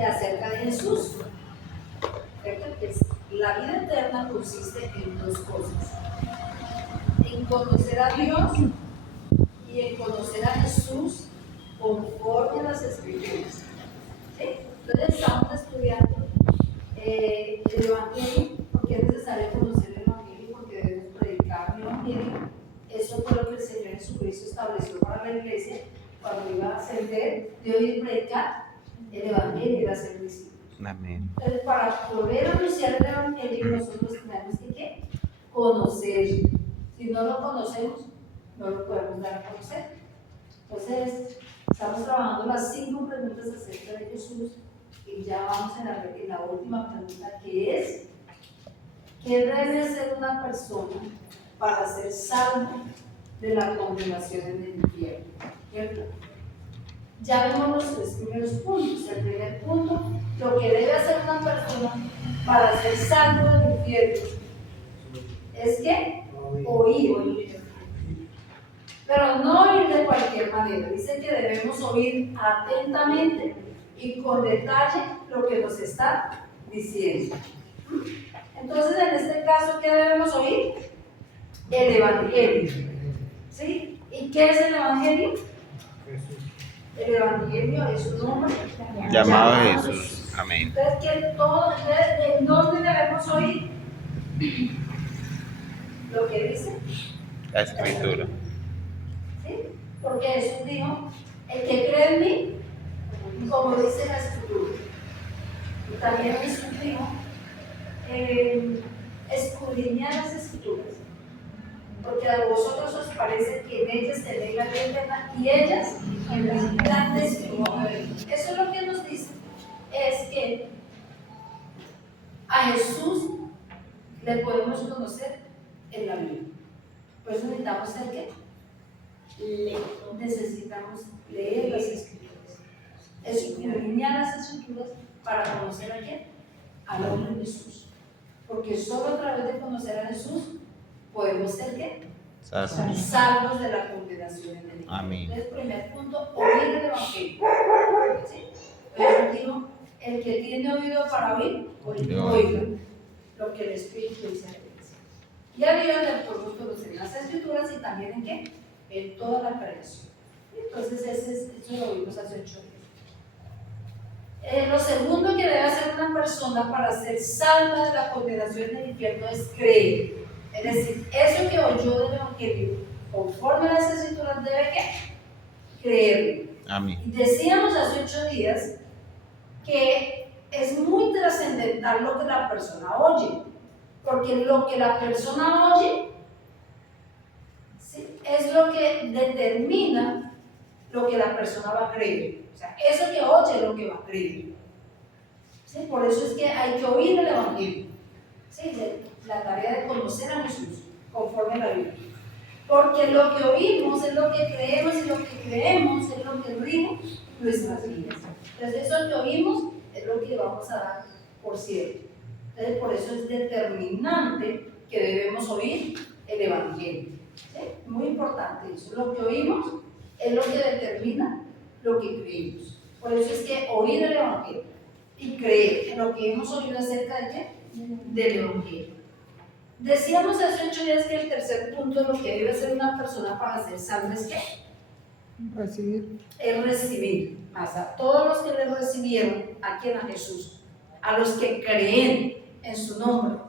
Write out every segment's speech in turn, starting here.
acerca de Jesús. ¿Cierto? Que la vida eterna consiste en dos cosas: en conocer a Dios y en conocer a Jesús conforme a las Escrituras. ¿Sí? Entonces estamos estudiando el Evangelio, porque es necesario conocer el Evangelio, porque debemos predicar el Evangelio. Eso fue lo que el Señor Jesucristo estableció para la iglesia cuando iba a ascender, de hoy predicar el Evangelio y hacer discípulos. Amén. Entonces, para poder anunciar el Evangelio, nosotros tenemos que ¿qué? Conocer. Si no lo conocemos, no lo podemos dar a conocer. Entonces, estamos trabajando las 5 preguntas acerca de Jesús y ya vamos en la última pregunta, que es: ¿qué debe ser una persona para ser salvo de la condenación en el infierno? ¿Cierto? Ya vemos los 3 primeros puntos. El primer punto, lo que debe hacer una persona para ser salvo del infierno es que oír. Pero no oír de cualquier manera. Dice que debemos oír atentamente y con detalle lo que nos está diciendo. Entonces, en este caso, ¿qué debemos oír? El Evangelio. ¿Sí? ¿Y qué es el Evangelio? El Evangelio es un nombre Llamado Jesús. Amén. Entonces, ¿en dónde debemos oír lo que dice? La Escritura. ¿Sí? Porque Jesús dijo: el que cree en mí, como dice la Escritura. Y también Jesús dijo: escudriñad las Escrituras, porque a vosotros os parece que en ellas tenéis la vida eterna y ellas dan testimonio de ellos. Eso es lo que nos dice, es que a Jesús le podemos conocer en la Biblia. Por eso necesitamos ser ¿qué? Necesitamos leer las Escrituras, escudriñar las Escrituras para conocer a quién, al hombre de Jesús, porque solo a través de conocer a Jesús podemos ser ¿qué? Salvos de la condenación en el infierno. Amén. Entonces, primer punto, oír el Evangelio. ¿Sí? Pero digo, el que tiene oído para oír, oiga lo que el Espíritu dice a la iglesia. Y a Dios le podemos conocer en las Escrituras y también en qué, en toda la creación. Entonces, eso lo vimos hace 8 días. Lo segundo que debe hacer una persona para ser salva de la condenación en el infierno es creer. Es decir, eso que oyó del Evangelio conforme a las Escrituras debe ¿qué? Creer. Amén. Y decíamos hace 8 días que es muy trascendental lo que la persona oye, porque lo que la persona oye, ¿sí?, es lo que determina lo que la persona va a creer. O sea, eso que oye es lo que va a creer. ¿Sí? Por eso es que hay que oír el Evangelio. ¿Sí? La tarea de conocer a Jesús conforme a la Biblia. Porque lo que oímos es lo que creemos y lo que creemos es lo que rige nuestras vidas. Entonces, eso que oímos es lo que vamos a dar por cierto. Entonces, por eso es determinante que debemos oír el Evangelio. ¿Sí? Muy importante eso. Lo que oímos es lo que determina lo que creemos. Por eso es que oír el Evangelio y creer en lo que hemos oído acerca de qué, del Evangelio. Decíamos hace 8 días que el tercer punto de lo que debe hacer una persona para ser salva es ¿qué? Recibir. Es recibir. A todos los que le recibieron, ¿a quién? A Jesús. A los que creen en su nombre,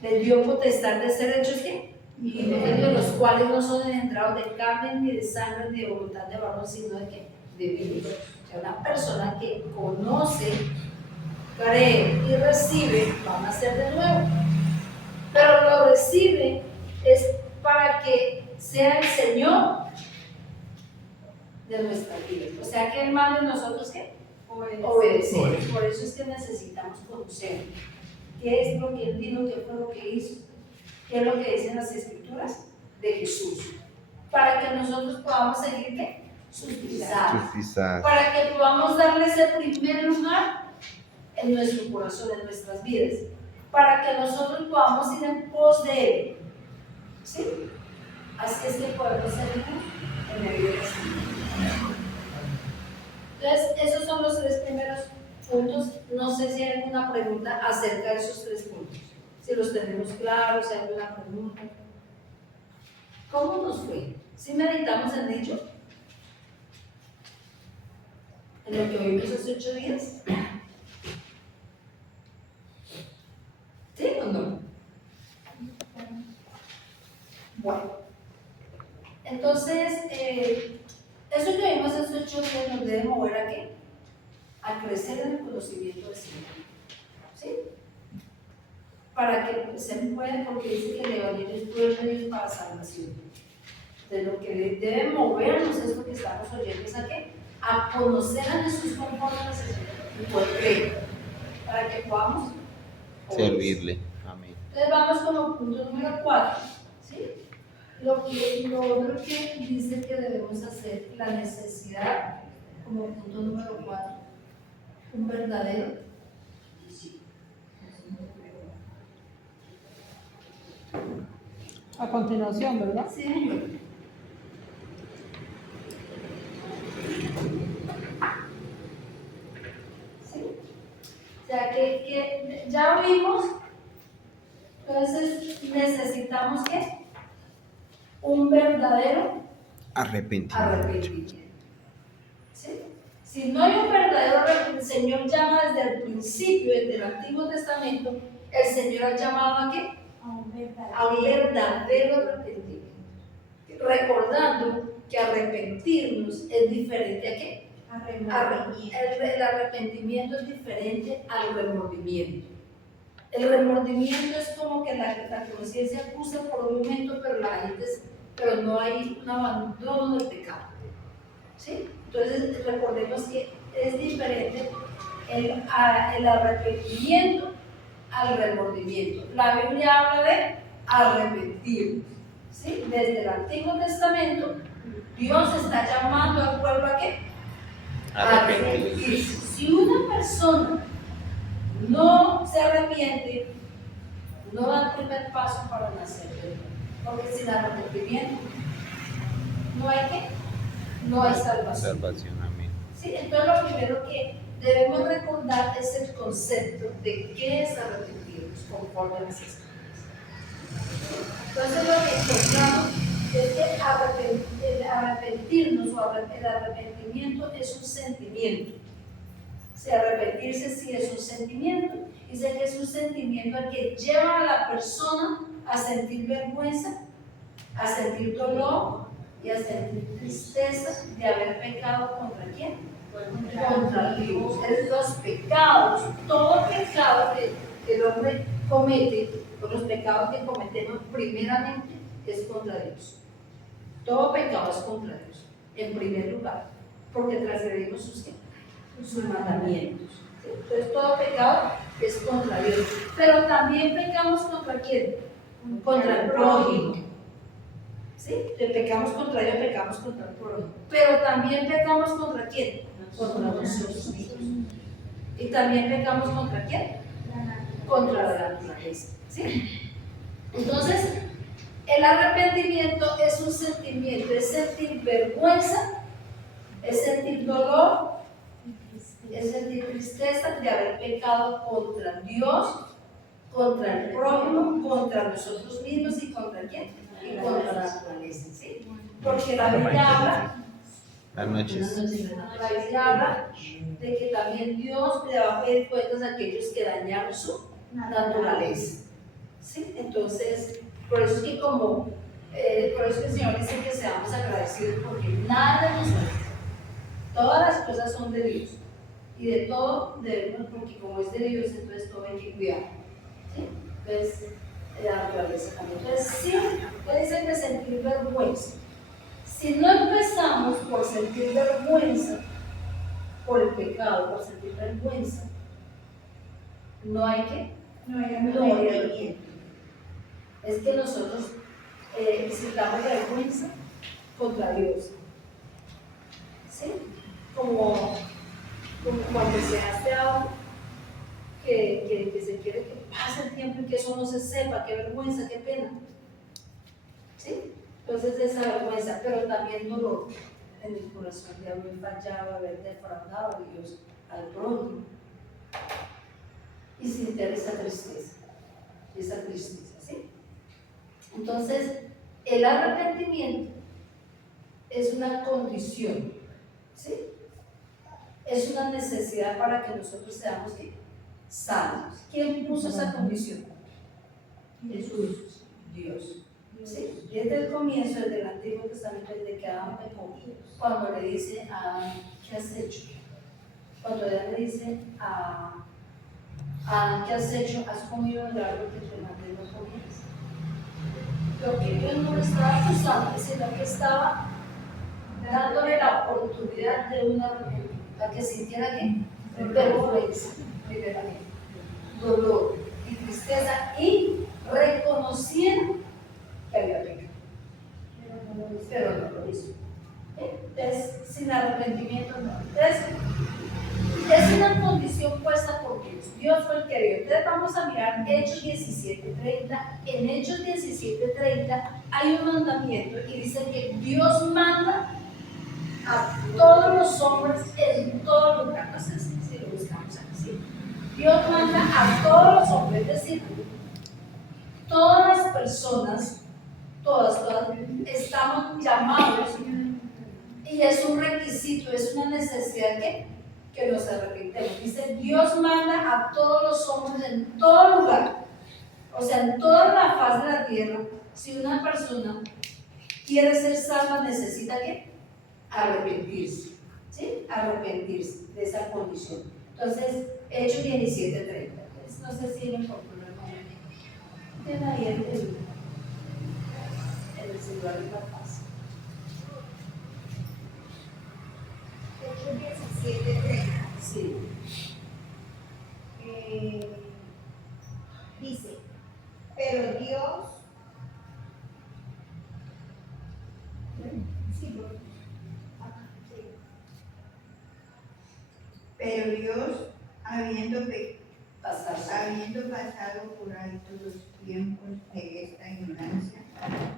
les dio potestad de ser hechos ¿qué? De los cuales no son engendrados de carne, ni de sangre, ni de voluntad de varón, sino de ¿qué? De Dios. O sea, una persona que conoce, cree y recibe, va a nacer de nuevo. Pero lo recibe es para que sea el Señor de nuestras vidas. O sea, que Él manda en nosotros ¿qué? Obedecer. Por eso es que necesitamos conocer qué es lo que Él dijo, qué fue lo que hizo, qué es lo que dicen las Escrituras de Jesús. Para que nosotros podamos seguir ¿qué? Sus pisadas. Para que podamos darle ese primer lugar en nuestro corazón, en nuestras vidas. Para que nosotros podamos ir en pos de Él. ¿Sí? Así es que podemos ser en el vida. Entonces, esos son los 3 primeros puntos. No sé si hay alguna pregunta acerca de esos 3 puntos. Si los tenemos claros, si hay alguna pregunta. ¿Cómo nos fue? ¿Sí meditamos en ello? ¿En lo que vimos hace 8 días? ¿Sí o no? Bueno, entonces, eso que vimos hace 8 días nos debe mover ¿a qué? A crecer en el conocimiento del Señor. ¿Sí? Para que se pueda, porque dice que el Evangelio es poder de Dios para salvación. Entonces, lo que debe movernos es lo que estamos oyendo, ¿es a qué? A conocer a Jesús conforme a y poder creer, para que podamos Servirle. Amén. Entonces vamos como punto número 4, ¿sí? Lo otro que dice que debemos hacer, la necesidad, como punto número 4, un verdadero. A continuación, ¿verdad? Sí, señor. ¿Sí? O sea que ya vimos, entonces necesitamos ¿qué? Un verdadero arrepentimiento. ¿Sí? Si no hay un verdadero arrepentimiento, el Señor llama desde el principio, desde el Antiguo Testamento, el Señor ha llamado ¿a qué? A un verdadero arrepentimiento. Recordando que arrepentirnos es diferente a qué? El arrepentimiento es diferente al remordimiento. El remordimiento es como que la conciencia acusa por un momento, pero no hay un abandono del pecado. ¿Sí? Entonces recordemos que es diferente el arrepentimiento al remordimiento. La Biblia habla de arrepentirnos. ¿Sí? Desde el Antiguo Testamento, Dios está llamando al pueblo ¿a qué? A arrepentirse. Si una persona no se arrepiente, no da el primer paso para nacer de nuevo. Porque sin arrepentimiento no hay ¿qué? No hay salvación. Amén. ¿Sí? Entonces lo primero que debemos recordar es el concepto de qué es arrepentirnos conforme a las Escrituras. Entonces lo que encontramos es que el arrepentirnos o el arrepentimiento es un sentimiento. Si arrepentirse sí es un sentimiento, dice que es un sentimiento al que lleva a la persona a sentir vergüenza, a sentir dolor y a sentir tristeza de haber pecado contra quién? Contra Dios. Es los pecados, todo pecado que el hombre comete, o los pecados que cometemos primeramente es contra Dios. Todo pecado es contra Dios, en primer lugar, porque transgredimos sus mandamientos. ¿Sí? Entonces todo pecado es contra Dios. Pero también pecamos contra quién? Contra el prójimo. ¿Sí? Pecamos contra Dios, pecamos contra el prójimo. Pero también pecamos contra quién? Contra nosotros mismos. Y también pecamos contra quién? Contra la naturaleza. ¿Sí? Entonces, el arrepentimiento es un sentimiento, es sentir vergüenza, es sentir dolor, es sentir tristeza de haber pecado contra Dios, contra el prójimo, contra nosotros mismos y contra quién? Y contra la naturaleza, ¿sí? Porque la Biblia habla, Buenas noches. la Biblia habla de que también Dios le va a pedir cuentas a aquellos que dañaron su naturaleza, ¿sí? Entonces, por eso es que por eso el Señor dice que seamos agradecidos porque nada de nosotros, todas las cosas son de Dios. Y de todo debemos, porque como es de Dios, entonces todo hay que cuidar. ¿Sí? Entonces, la naturaleza también. Entonces, sí, dicen de sentir vergüenza. Si no empezamos por sentir vergüenza por el pecado, por sentir vergüenza, no hay que, no hay arrepentimiento. Es que nosotros sintamos vergüenza contra Dios. ¿Sí? Como cuando se hace algo que se quiere que pase el tiempo y que eso no se sepa, qué vergüenza, qué pena. ¿Sí? Entonces esa vergüenza, pero también dolor en el corazón de haber fallado, haber defraudado a Dios, al prójimo. y sintiera esa tristeza, ¿sí? Entonces, el arrepentimiento es una condición, ¿sí? Es una necesidad para que nosotros seamos sanos. ¿Quién puso esa condición? Jesús, Dios. ¿Sí? Desde el comienzo, desde el Antiguo Testamento, desde que Adán pecó, cuando le dice a Adán, ¿qué has hecho? Cuando Adán le dice a Adán, ¿qué has hecho? ¿Has comido el árbol que te mandé no comieras? Lo que Dios no le estaba acusando, sino que estaba dándole la oportunidad de una arrepentimiento, a que sintiera vergüenza, primeramente, dolor y tristeza, y reconociera que había pecado, pero no lo hizo. Entonces, sin arrepentimiento no. Entonces, es una condición puesta por Dios. Dios fue el que dio. Entonces vamos a mirar Hechos 17:30. En Hechos 17:30 hay un mandamiento y dice que Dios manda a todos los hombres en todo lugar. No sé si lo buscamos aquí. Dios manda a todos los hombres, es decir, todas las personas, todas estamos llamados, y es un requisito, es una necesidad que nos arrepentemos. Dice, Dios manda a todos los hombres en todo lugar, o sea, en toda la faz de la tierra. Si una persona quiere ser salva, necesita arrepentirse, ¿sí? Arrepentirse de esa condición. Entonces, Hechos 17:30. No sé si lo popular tiene ahí el celular de la paz. Hechos 17:30. Sí. Dice, pero Dios, pero Dios, habiendo pasado por alto los tiempos de esta ignorancia,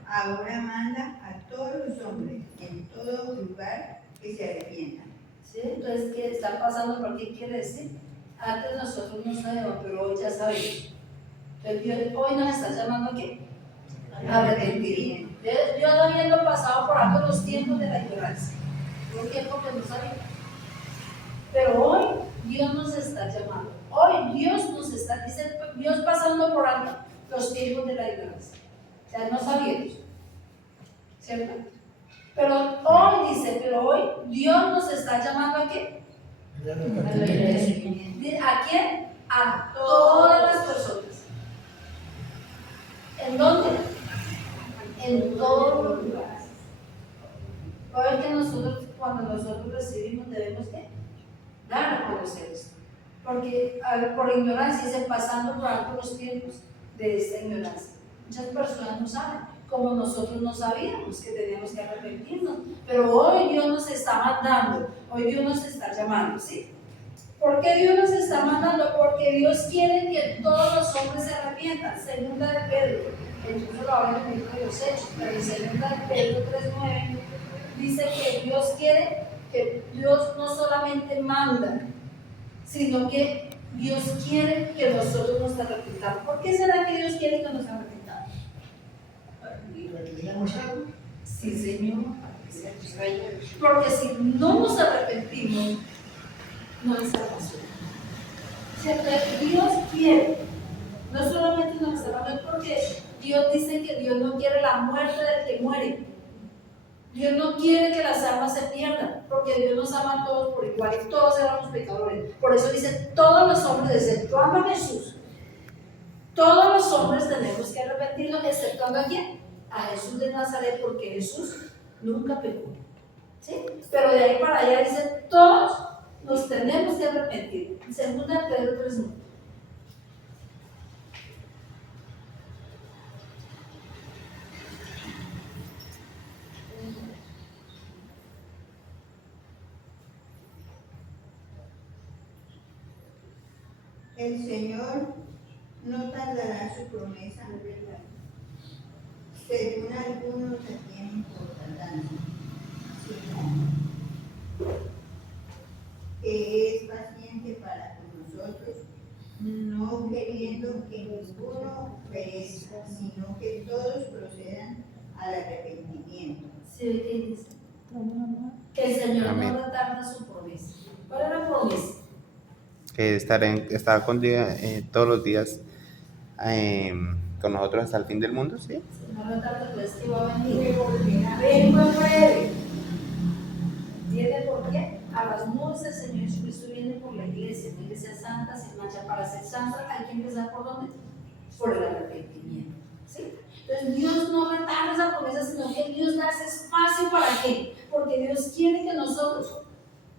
ahora manda a todos los hombres en todo lugar que se arrepientan. ¿Sí? Entonces, ¿qué está pasando? ¿Por qué quiere decir? Antes nosotros no sabíamos, pero hoy ya sabemos. Entonces, Dios hoy nos está llamando a arrepentir. Dios habiendo pasado por alto los tiempos de la ignorancia. Un tiempo que no sabíamos. Pero hoy Dios nos está llamando. Hoy Dios nos está, dice Dios pasando por alto los tiempos de la ignorancia. O sea, no sabíamos. ¿Cierto? Pero hoy dice, Dios nos está llamando ¿a qué? ¿A quién? A todas las personas. ¿En dónde? En todos los lugares. Por eso que nosotros, cuando nosotros recibimos, debemos dar a conocer esto. Porque por ignorancia, dice, pasando por alto los tiempos de esta ignorancia. Muchas personas no saben, como nosotros no sabíamos que teníamos que arrepentirnos. Pero hoy Dios nos está mandando, hoy Dios nos está llamando, ¿sí? ¿Por qué Dios nos está mandando? Porque Dios quiere que todos los hombres se arrepientan. Segunda de Pedro, incluso lo habla en el libro de los Hechos, pero en segunda de Pedro 3:9 dice que Dios quiere, que Dios no solamente manda, sino que Dios quiere que nosotros nos arrepintamos. ¿Por qué será que Dios quiere que nos arrepintamos? ¿Para que digamos algo? Sí, Señor. Porque si no nos arrepentimos, no hay salvación. ¿Cierto? Dios quiere, no solamente nos salvación, porque Dios dice que Dios no quiere la muerte del que muere. Dios no quiere que las almas se pierdan, porque Dios nos ama a todos por igual y todos éramos pecadores. Por eso dice, todos los hombres, exceptuando a Jesús, todos los hombres tenemos que arrepentirnos, exceptuando a quién? A Jesús de Nazaret, porque Jesús nunca pecó. ¿Sí? Pero de ahí para allá dice, todos nos tenemos que arrepentir. Segunda de Pedro 3:9. El Señor no tardará su promesa, según algunos la tienen por tardanza, sino que es paciente para con nosotros, no queriendo que ninguno perezca, sino que todos procedan al arrepentimiento. ¿Sí ve qué dice? Que el Señor Amén. no retarda su promesa. ¿Cuál es la promesa? Que estar con todos los días con nosotros hasta el fin del mundo, ¿sí? Si no retarda, pues que va a venir. Vengo en breve. ¿Entiende por qué? A las nubes del Señor Jesucristo viene por la iglesia, una iglesia santa, sin mancha. Para ser santa hay que empezar por dónde? Por el arrepentimiento. ¿Sí? Entonces Dios no retarda esa promesa, sino que Dios da ese espacio para qué? Porque Dios quiere que nosotros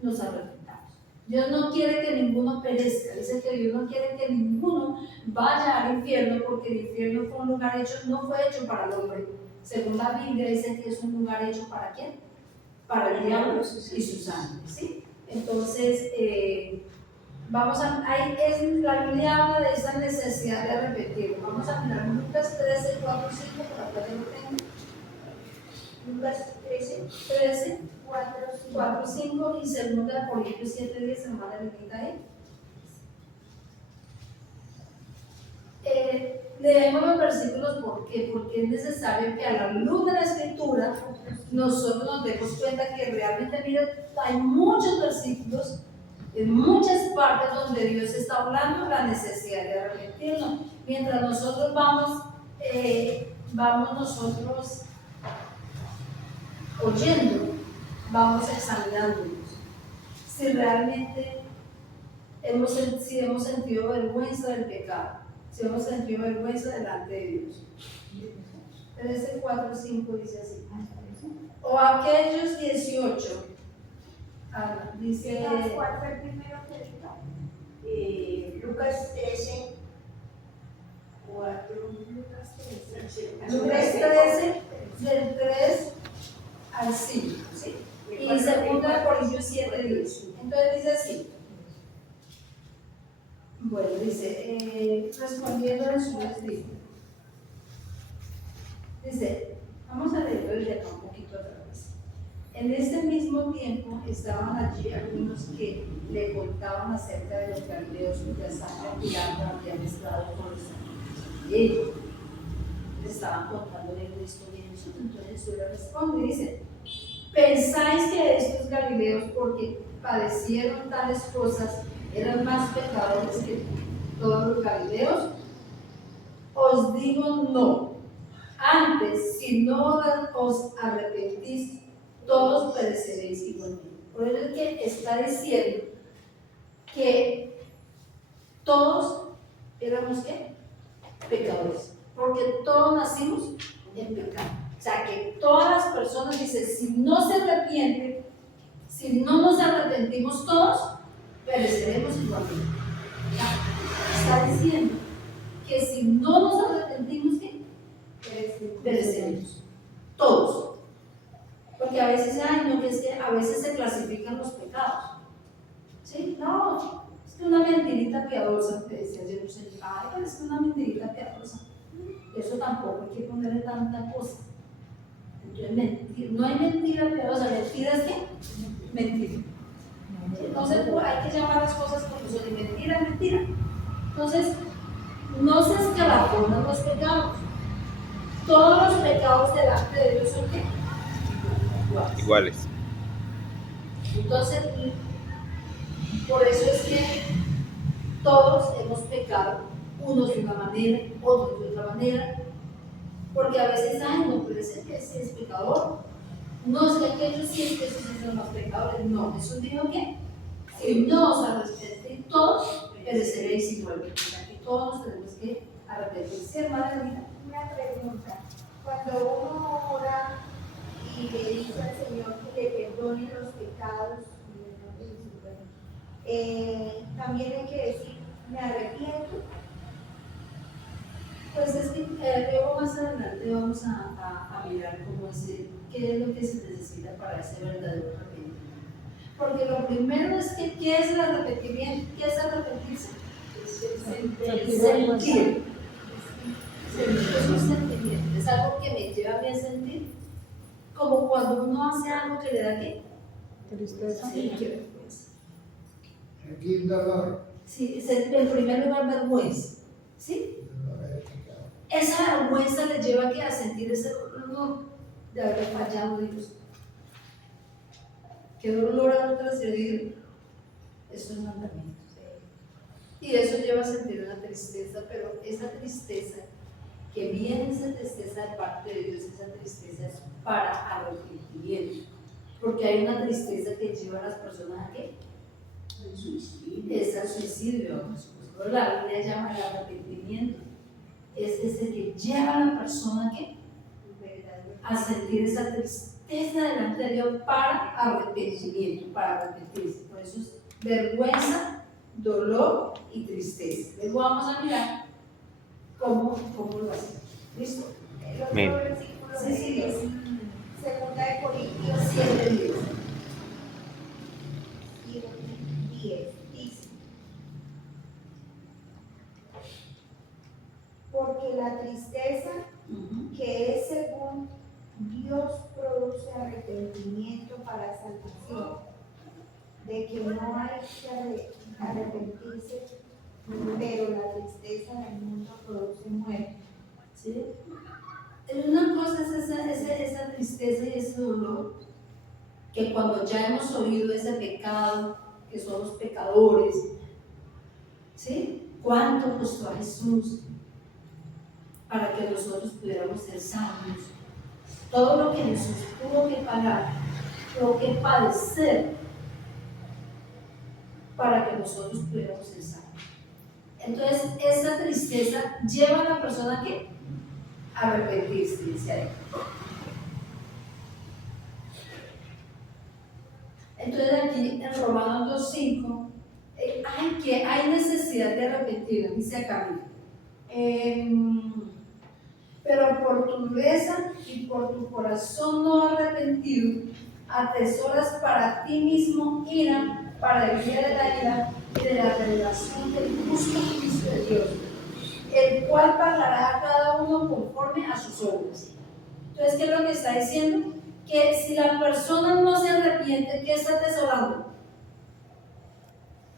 nos arrepentamos. Dios no quiere que ninguno perezca. Dice que Dios no quiere que ninguno vaya al infierno, porque el infierno fue un lugar hecho, no fue hecho para el hombre. Según la Biblia dice que es un lugar hecho para quién? Para el diablo y sus ángeles, ¿sí? Entonces, vamos a, la Biblia habla de esa necesidad de arrepentir. Vamos a mirar Lucas 13, 4, 5, para que lo tengan. Lucas 13, 4, 5 y 2 Corintios 7, 10, hermana Benita ahí. Leemos los versículos porque es necesario que a la luz de la escritura nosotros nos demos cuenta que realmente, mira, hay muchos versículos en muchas partes donde Dios está hablando de la necesidad de arrepentirnos. Mientras nosotros vamos nosotros oyendo, vamos examinándonos si realmente hemos sentido vergüenza del pecado, si hemos sentido vergüenza delante de Dios. 13, 4, 5 dice así. O aquellos 18. Dice. ¿Cuál fue el primero que dijo? Lucas 13, 4. Lucas 13, del 3 al 5. ¿Sí? Y 2 Corintios 7, 10. Entonces dice así. Bueno, dice, respondiendo a Jesús les dijo. Dice, vamos a leerlo desde acá un poquito atrás. En ese mismo tiempo estaban allí algunos que le contaban acerca de los galileos cuya sangre pirata había mezclado con los sangre. Y ellos les estaban contando la historia de Jesús. Entonces Jesús le responde y dice, ¿pensáis que estos galileos, porque padecieron tales cosas, eran más pecadores que todos los galileos? Os digo no. Antes, si no os arrepentís, todos pereceréis igualmente. Por eso es que está diciendo que todos éramos ¿qué? Pecadores, porque todos nacimos en pecado. O sea que todas las personas, dice, si no se arrepienten, si no nos arrepentimos todos, pereceremos igualmente. Está diciendo que si no nos arrepentimos, ¿qué? Pereceremos. Todos. Porque a veces, no, que es que a veces se clasifican los pecados. ¿Sí? No, es que una mentirita piadosa, te decía Jerusalén, ay, pero es que una mentirita piadosa. Eso tampoco hay que ponerle tanta cosa. Entonces, mentir, no hay mentira piadosa, mentira es que mentira. Entonces, pues, hay que llamar las cosas como son, y mentira es mentira. Entonces, no se escalafonan los pecados. Todos los pecados delante de Dios son ¿qué? Iguales. Entonces, por eso es que todos hemos pecado, unos de una manera, otros de otra manera, porque a veces, ay, no, pero ese que sí es pecador, no, es que aquellos sí es que esos sí son los pecadores, no, Jesús dijo que si no os arrepentéis todos, pereceréis igualmente, o sea que todos nos tenemos que arrepentir. ¿Sí, hermana Elena? Una pregunta. Cuando uno ora y le dice al Señor que le perdone los pecados, también hay que decir, me arrepiento. Pues es que luego más adelante vamos a mirar cómo qué es lo que se necesita para ese verdadero arrepentimiento. Porque lo primero es que, ¿qué es el arrepentimiento? ¿Qué es arrepentirse? Sentir. Es un sentimiento, es algo que me lleva a mí a sentir, como cuando uno hace algo que le da ¿qué? Tristeza. Sí, qué vergüenza. Aquí el dolor. Sí, es en primer lugar vergüenza. ¿Sí? Esa vergüenza les lleva a sentir ese dolor de haber fallado a Dios. ¿Qué dolor haber transgredido esos mandamientos? Y eso lleva a sentir una tristeza, pero esa tristeza, que viene esa tristeza de parte de Dios, esa tristeza es para arrepentimiento. Porque hay una tristeza que lleva a las personas a ¿qué? Al suicidio. Es al suicidio. Pero la Biblia llama el arrepentimiento. Es ese que lleva a la persona ¿qué? A sentir esa tristeza delante de Dios para arrepentimiento, para arrepentirse. Por eso es vergüenza, dolor y tristeza. Luego vamos a mirar cómo lo hacemos. ¿Listo? El otro Bien. versículo Sí, es Segunda de Corintios 7:10. 7:10 dice: porque la tristeza que es según Dios produce arrepentimiento para salvación, de que no hay que arrepentirse, pero la tristeza del mundo produce muerte. ¿Sí? Una cosa es esa tristeza y ese dolor, que cuando ya hemos oído ese pecado, que somos pecadores, ¿sí? ¿Cuánto costó a Jesús para que nosotros pudiéramos ser sanos? Todo lo que Jesús tuvo que pagar, tuvo que padecer para que nosotros pudiéramos ser sanos. Entonces, esa tristeza lleva a la persona a ¿qué? A arrepentirse, dice ahí. Entonces aquí en Romanos 2:5 hay necesidad de arrepentir, dice acá. Pero por tu dureza y por tu corazón no arrepentido, atesoras para ti mismo ira para el día de la ira y de la revelación del justo juicio de Dios, el cual pagará a cada uno conforme a sus obras. Entonces, ¿qué es lo que está diciendo? Que si la persona no se arrepiente, ¿qué está atesorando?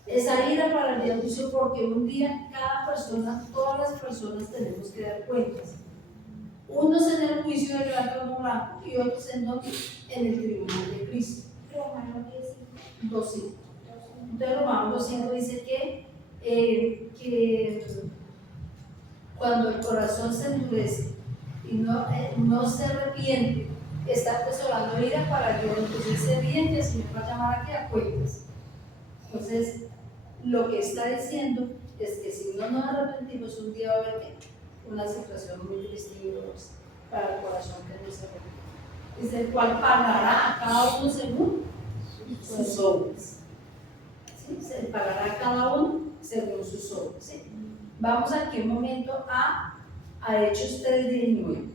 Esa ira para el día del juicio, porque un día cada persona, todas las personas tenemos que dar cuentas. Unos en el juicio del gran trono blanco y otros en el tribunal de Cristo. Romanos 2:5. Entonces Romanos 2:5 dice que cuando el corazón se endurece y no se arrepiente, está atesorando ira para que entonces ese bien que el Señor va a llamar aquí a cuentas. Entonces, lo que está diciendo es que si no nos arrepentimos, un día va a haber una situación muy triste y dolorosa para el corazón que no se arrepiente. Dice, el cual pagará a cada uno según sus obras. ¿Sí? Se pagará a cada uno según sus obras. ¿Sí? Vamos aquí un momento a Hechos 3:19.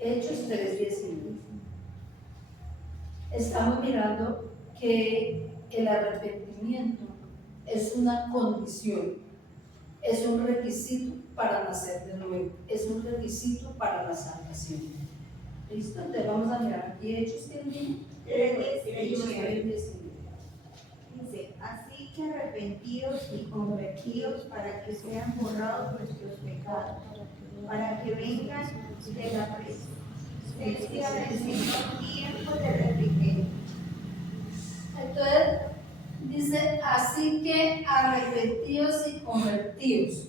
Hechos 3:19. Estamos mirando que el arrepentimiento es una condición, es un requisito para nacer de nuevo, es un requisito para la salvación. ¿Listo? Entonces vamos a mirar aquí Hechos 3:19. dice: así que arrepentidos y convertidos para que sean borrados nuestros pecados, para que vengan de la presencia del Señor tiempo de refrigerio. Entonces dice, así que arrepentidos y convertidos,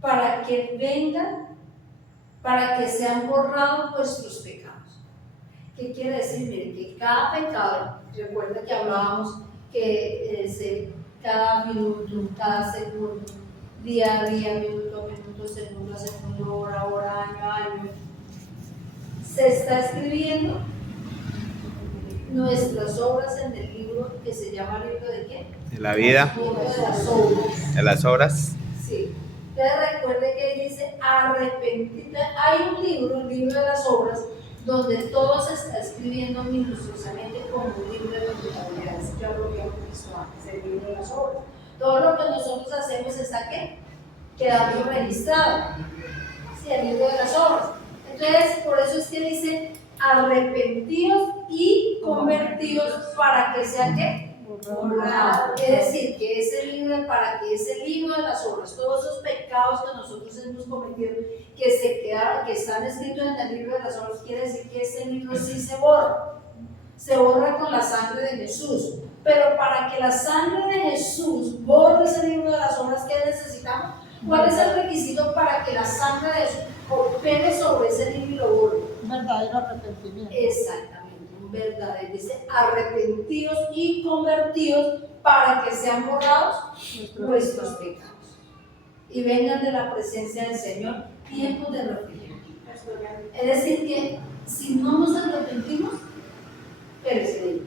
para que vengan, para que sean borrados vuestros pecados. ¿Qué quiere decir? Miren, que cada pecado, recuerda que hablábamos que cada minuto, cada segundo, día a día, minuto a minuto, segundo a segundo, hora a hora, año a año, se está escribiendo nuestras obras en el libro que se llama libro de qué? De la vida, Libro de las obras. de las obras. Sí. Entonces recuerde que dice arrepentir. Hay un libro, el libro de las obras, donde todo se está escribiendo minuciosamente como un libro de contabilidad. Ya lo habíamos visto antes, el libro de las obras. Todo lo que nosotros hacemos está ¿qué? Quedando registrado. Sí, el libro de las obras. Entonces, por eso es que dice arrepentidos y convertidos para que sea ¿qué? Borrado. Es decir, que ese libro, para que ese libro de las obras, todos esos pecados que nosotros hemos cometido, que se quedaron, que están escritos en el libro de las obras, quiere decir que ese libro sí se borra. Se borra con la sangre de Jesús. Pero para que la sangre de Jesús borre ese libro de las obras, ¿qué necesitamos? ¿Cuál es el requisito para que la sangre de Jesús opere sobre ese libro y lo borre? Un verdadero arrepentimiento. Exactamente, un verdadero, dice arrepentidos y convertidos para que sean borrados nuestros pecados y vengan de la presencia del Señor tiempos de refrigerio. Es decir, que si no nos arrepentimos, pereceremos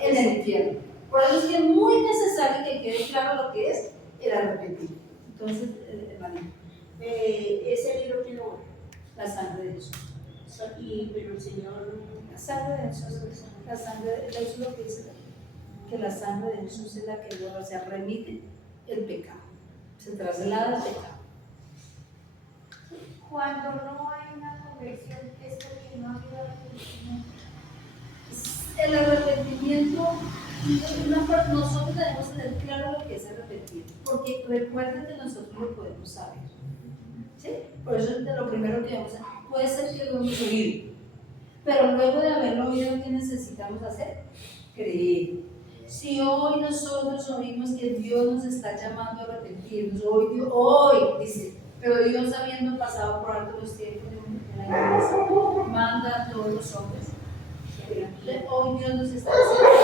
en el infierno. Por eso es que es muy necesario que quede claro lo que es el arrepentimiento. Entonces, hermanito, Ese libro que no, la sangre de Jesús. pero el Señor, La sangre de Jesús, la sangre de Jesús es lo que dice, que la sangre de Jesús es la que borra, o sea, remite el pecado, se traslada el pecado. cuando no hay una conversión, es porque no ha habido arrepentimiento. El arrepentimiento, nosotros debemos tener claro lo que es arrepentir, porque recuerden que nosotros lo podemos saber. ¿Sí? Por eso es de lo primero que vamos a hacer. Puede ser que lo hemos oído, pero luego de haberlo oído, ¿qué necesitamos hacer? Creer. Si hoy nosotros oímos que Dios nos está llamando a arrepentirnos, hoy dice, pero Dios habiendo pasado por alto los tiempos de la iglesia, manda a todos los hombres. Hoy Dios nos está diciendo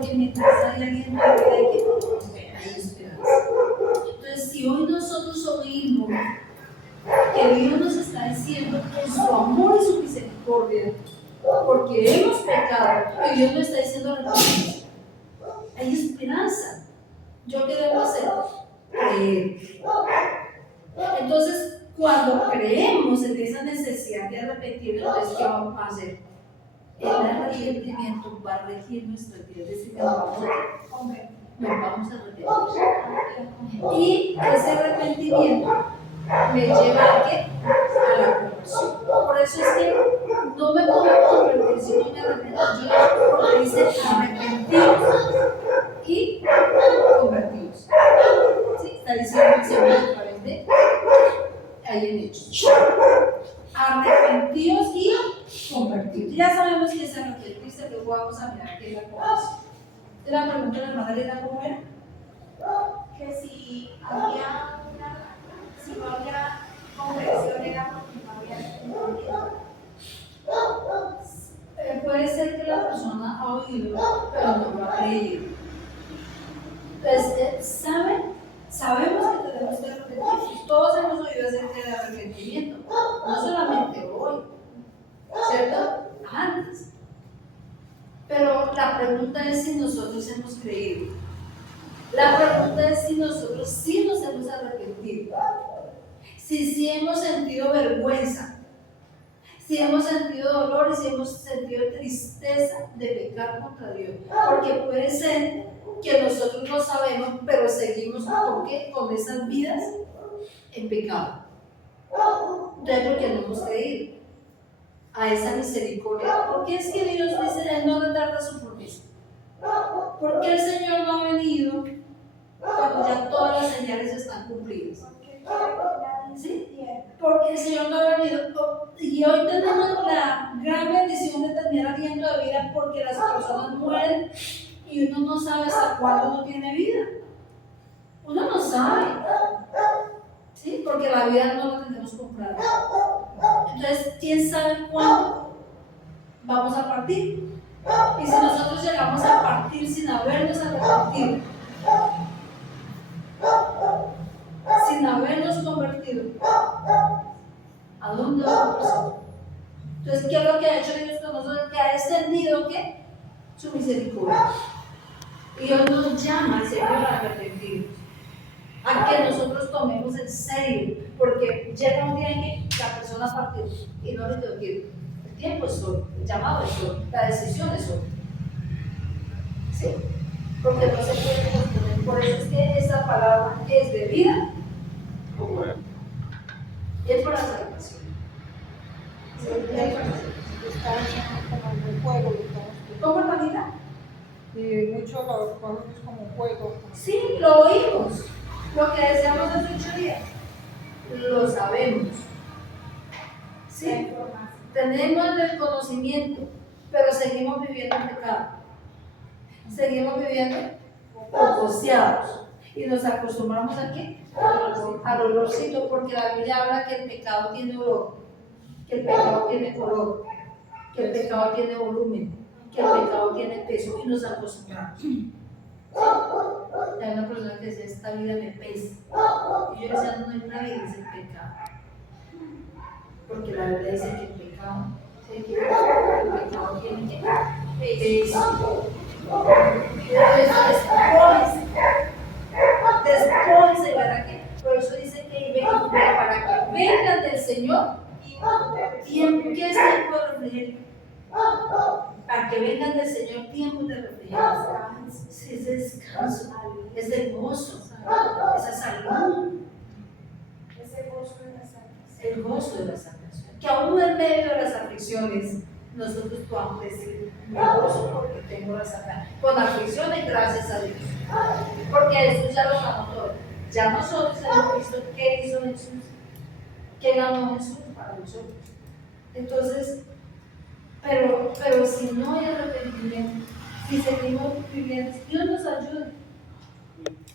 que mientras hay alguien en la vida hay esperanza. Entonces, si hoy nosotros oímos que Dios nos está diciendo que su amor y su misericordia, porque hemos pecado, y Dios nos está diciendo arrepentirnos, hay esperanza. ¿Yo qué debo hacer? Creer. Entonces, cuando creemos en esa necesidad de arrepentirnos, entonces, ¿qué vamos a hacer? El arrepentimiento va a regir nuestra vida, es decir, nos vamos a arrepentir. Y ese arrepentimiento me lleva ¿a qué? A la conversión. Por eso es que no me puedo convertir si no me arrepiento. Yo porque dice arrepentidos y convertidos. ¿Sí? Está diciendo el Señor a través de ahí en Hechos. Arrepentidos y convertidos. Ya sabemos que es arrepentirse, luego vamos a mirar qué es la conversión. La pregunta de la hermana Elena, ¿cómo era? Que si no había conversión era porque no había arrepentimiento. Puede ser que la persona ha oído, pero no lo ha creído. Entonces, sabemos que tenemos que arrepentirnos. Todos hemos oído acerca del arrepentimiento, no solamente hoy, ¿cierto? Antes. Pero la pregunta es si nosotros hemos creído. La pregunta es si nosotros sí nos hemos arrepentido. Si sí hemos sentido vergüenza, si hemos sentido dolor y si hemos sentido tristeza de pecar contra Dios. Porque puede ser que nosotros no sabemos, pero seguimos con esas vidas en pecado. Entonces, porque no hemos creído a esa misericordia. Porque es que Dios dice, Él no retarda su promesa. Porque el Señor no ha venido cuando ya todas las señales están cumplidas. ¿Sí? Porque el Señor no ha venido. Y hoy tenemos la gran bendición de tener aliento de vida porque las personas mueren y uno no sabe hasta cuándo no tiene vida. Uno no sabe. ¿Sí? Porque la vida no la tenemos comprada. Entonces, ¿quién sabe cuándo vamos a partir? Y si nosotros llegamos a partir sin habernos arrepentido, sin habernos convertido, ¿a dónde vamos a ir? Entonces, ¿qué es lo que ha hecho Dios con nosotros? Que ha extendido ¿qué? Su misericordia. Y Dios nos llama al Señor a arrepentirnos, a que nosotros tomemos en serio, porque llega un día en que la persona partió y no le tengo que ir. El tiempo es hoy, el llamado es hoy, la decisión es hoy. ¿Sí? Porque no se puede posponer. Por eso es que esta palabra es de vida y es por la salvación. ¿Sí? Es por la salvación. muchos lo cogen como un juego. Sí, lo oímos. Lo que decíamos hace 8 días. Lo sabemos. Sí, tenemos el conocimiento, pero seguimos viviendo en pecado. Seguimos viviendo asociados. Y nos acostumbramos a qué? Al olorcito, porque la Biblia habla que el pecado tiene olor, que el pecado tiene color, que el pecado tiene volumen, que el pecado tiene peso, y nos acostumbramos. Hay una persona que decía, esta vida me pesa. Y yo decía, no, una vida es el pecado. Porque la Biblia dice que el pecado tiene que peso. Despójese, ¿verdad que? Por eso dice que para que vengan del Señor, tiempo, ¿qué es tiempo de refrigerio? Para que vengan del Señor tiempos de refrigerio. Es descanso, es el gozo, esa salud, Ese gozo de la salvación. el gozo de la salvación. Que aún en medio de las aflicciones, nosotros podamos decir, me gozo porque tengo la salvación. Con aflicciones, gracias a Dios. Porque Jesús ya lo ganó todo. Ya nosotros hemos visto qué hizo Jesús, qué ganó Jesús para nosotros. Entonces, pero si no hay arrepentimiento, si seguimos viviendo, Dios nos ayuda.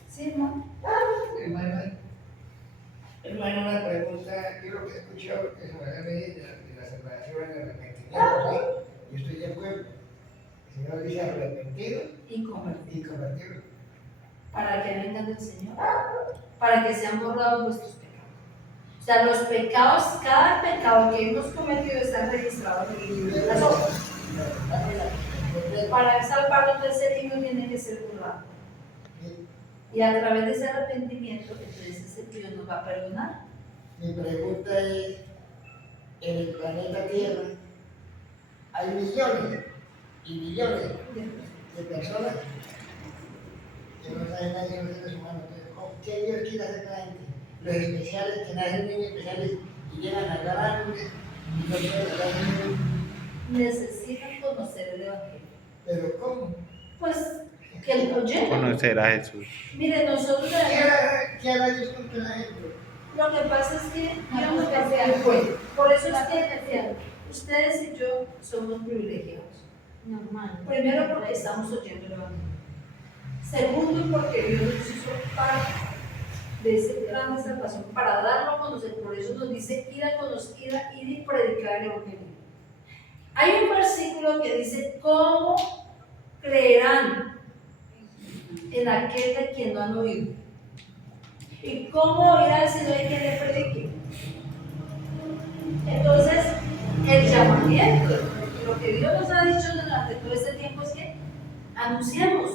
¿Sí, hermano? Hermano, una pregunta, yo lo que he escuchado que se me ha de la salvación en el arrepentimiento, ¿sí? Yo estoy de acuerdo. El Señor dice arrepentido Y convertido. y convertido. Para que vengan del Señor, para que sean borrados nuestros pecados. O sea, los pecados, cada pecado que hemos cometido está registrado en el libro de las obras. Para salvarnos de ese libro tiene que ser borrado. Y a través de ese arrepentimiento, entonces ese Dios nos va a perdonar. Mi pregunta es, en el planeta Tierra hay millones y millones de personas que no saben nadie de los seres humanos. ¿Qué Dios quiere hacer con la gente? Los especiales que nacen bien especiales y llegan a dar árboles y no pueden hablar de Dios. Necesitan conocer el Evangelio. ¿Pero cómo? Pues que lo oyen. Conocer a Jesús. Mire, nosotros ¿Qué hará Dios con la gente? lo que pasa es que Dios nos va a dar cuenta. Por eso es que ustedes y yo somos privilegiados. Normal. Primero porque estamos oyendo el Evangelio. Segundo porque Dios nos hizo parte de ese plan de salvación para darlo a conocer. Por eso nos dice ir y predicar el Evangelio. Hay un versículo que dice, ¿cómo creerán en aquel de quien no han oído? ¿Y cómo oirán si no hay quien le predique? Entonces, el llamamiento, lo que Dios nos ha dicho durante todo este tiempo es que anunciemos.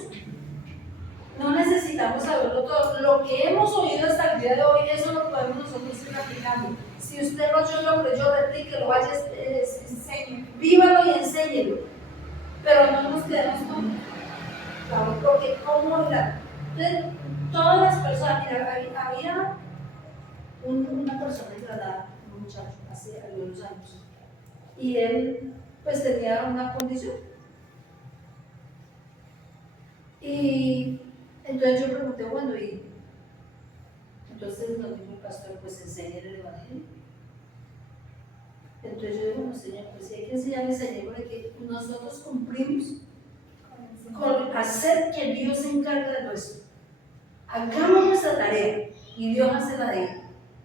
No necesitamos saberlo todo. Lo que hemos oído hasta el día de hoy, eso lo podemos nosotros ir aplicando. Si usted lo oyó, lo creyó, replíquelo, vaya, enseñe, vívalo y enséñelo. Pero no nos quedemos con claro, porque cómo oirán. Entonces, todas las personas, mira, había una persona en Granada, un muchacho, hace algunos años, y él pues tenía una condición. Y entonces yo pregunté, bueno, y entonces nos dijo el pastor, pues enséñale el Evangelio. Entonces yo digo, bueno, Señor, pues si hay que enseñarle, Señor, porque nosotros cumplimos con hacer que Dios se encargue de nuestro. Hagamos nuestra tarea y Dios hace la de él.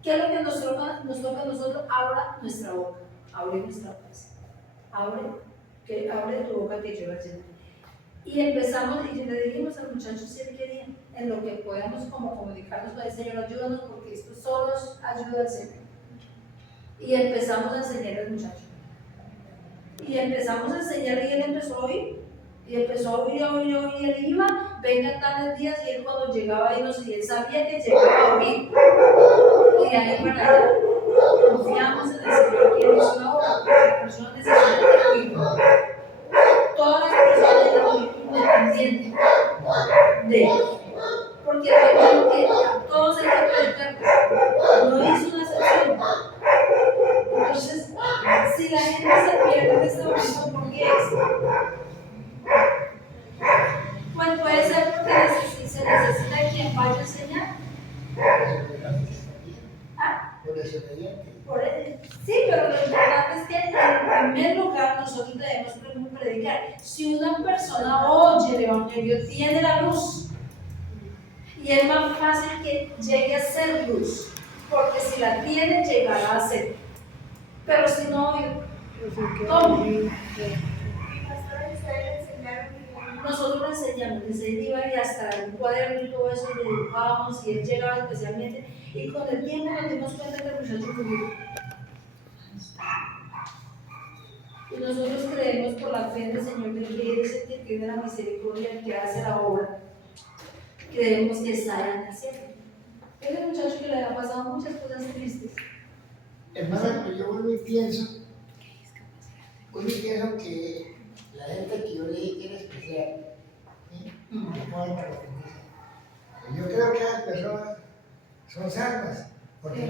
¿Qué es lo que nos toca a nosotros? Abra nuestra boca, abre nuestra boca. Abre tu boca que yo la llene. Y empezamos, y le dijimos al muchacho si él quería, en lo que podamos como comunicarnos con el Señor, ayúdanos porque esto solo ayuda al Señor. Y empezamos a enseñar al muchacho. Y empezamos a enseñarle y él empezó a oír. Y empezó a oír, y él iba, venga tales días, y él cuando llegaba ahí, y él sabía que llegaba a oír. Y de ahí para allá, confiamos en el Señor, que él hizo una obra, porque la persona necesita oír. Todas las personas independientes de él. Porque recuerden que a todos hay que predicar, no hizo una excepción. Entonces, si la gente se pierde en este momento, ¿por qué es? predicar. Si una persona oye el Evangelio, tiene la luz. Y es más fácil que llegue a ser luz, porque si la tiene, llegará a ser. Pero si no oye, ¿cómo? Nosotros lo enseñamos, desde él iba y hasta un cuaderno y todo eso, le dibujábamos y él llegaba especialmente. Y con el tiempo nos dimos cuenta que el muchacho murió. Y nosotros creemos por la fe en el Señor de que Él es el que tiene la misericordia, el que hace la obra. Creemos que está en el cielo. Es el muchacho que le ha pasado muchas cosas tristes. Hermana, pero yo vuelvo y pienso que la gente que yo le dije que era especial, ¿sí? No puede para la yo creo que las personas son salvas, porque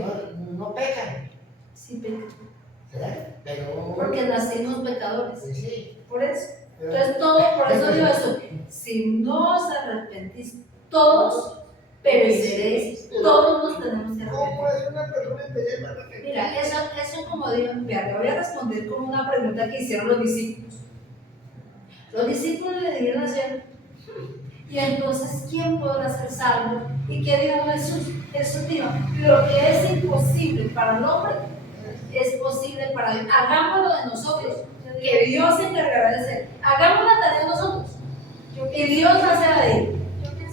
no pecan, Sí, pero pero porque nacimos pecadores. pues sí, Por eso. Entonces, todo, por eso digo eso. Si no os arrepentís, todos pereceréis. Todos nos tenemos que ¿cómo arrepentir. es una persona especial para arrepentirse? Mira, eso como digo, vea, te voy a responder con una pregunta que hicieron los discípulos. Los discípulos le dijeron ayer, y entonces, ¿quién podrá ser salvo? ¿Y qué dijo Jesús? Jesús dijo, lo que es imposible para el hombre, es posible para Dios. Hagámoslo de nosotros, que Dios se encargará de hacer. Hagamos la tarea de nosotros, y Dios hace la de él.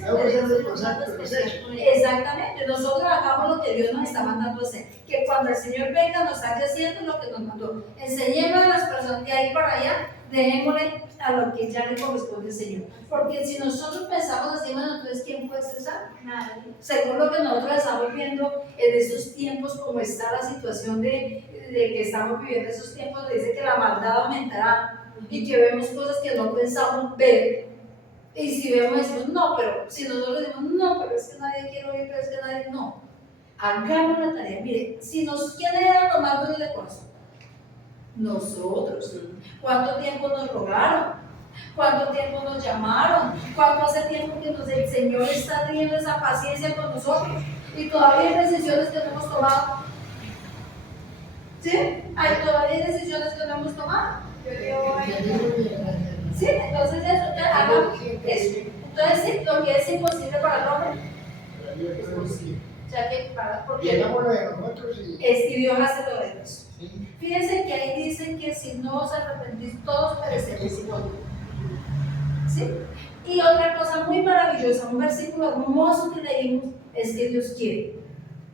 Vamos a ser responsables de los hechos. Exactamente, nosotros hagamos lo que Dios nos está mandando a hacer. Que cuando el Señor venga nos saque haciendo lo que nos mandó. Enseñémosle a las personas de ahí para allá, dejémosle a lo que ya le corresponde al Señor. Porque si nosotros pensamos así, bueno, entonces ¿quién puede ser salvo? Nadie. Según lo que nosotros estamos viendo en esos tiempos, como está la situación de que estamos viviendo esos tiempos, dice que la maldad aumentará y que vemos cosas que no pensamos ver. Y si vemos, decimos, no, pero si nosotros decimos, no, pero es que nadie quiere oír, pero es que nadie, no. Hagamos la tarea. Mire, ¿quién era lo más duro de corazón? Nosotros. ¿Cuánto tiempo nos rogaron? ¿Cuánto tiempo nos llamaron? ¿Cuánto hace tiempo que el Señor está teniendo esa paciencia con nosotros? Y todavía hay decisiones que no hemos tomado. ¿Sí? Hay todavía decisiones que no hemos tomado. Sí, entonces eso, hagamos eso. Entonces sí, lo que es imposible para el hombre es posible. O sea que porque Llegámoslo de nosotros y Dios hace lo de Dios. sí. Fíjense que ahí dice que si no os arrepentís, todos pereceréis. ¿Sí? Y otra cosa muy maravillosa, un versículo hermoso que leímos, es que Dios quiere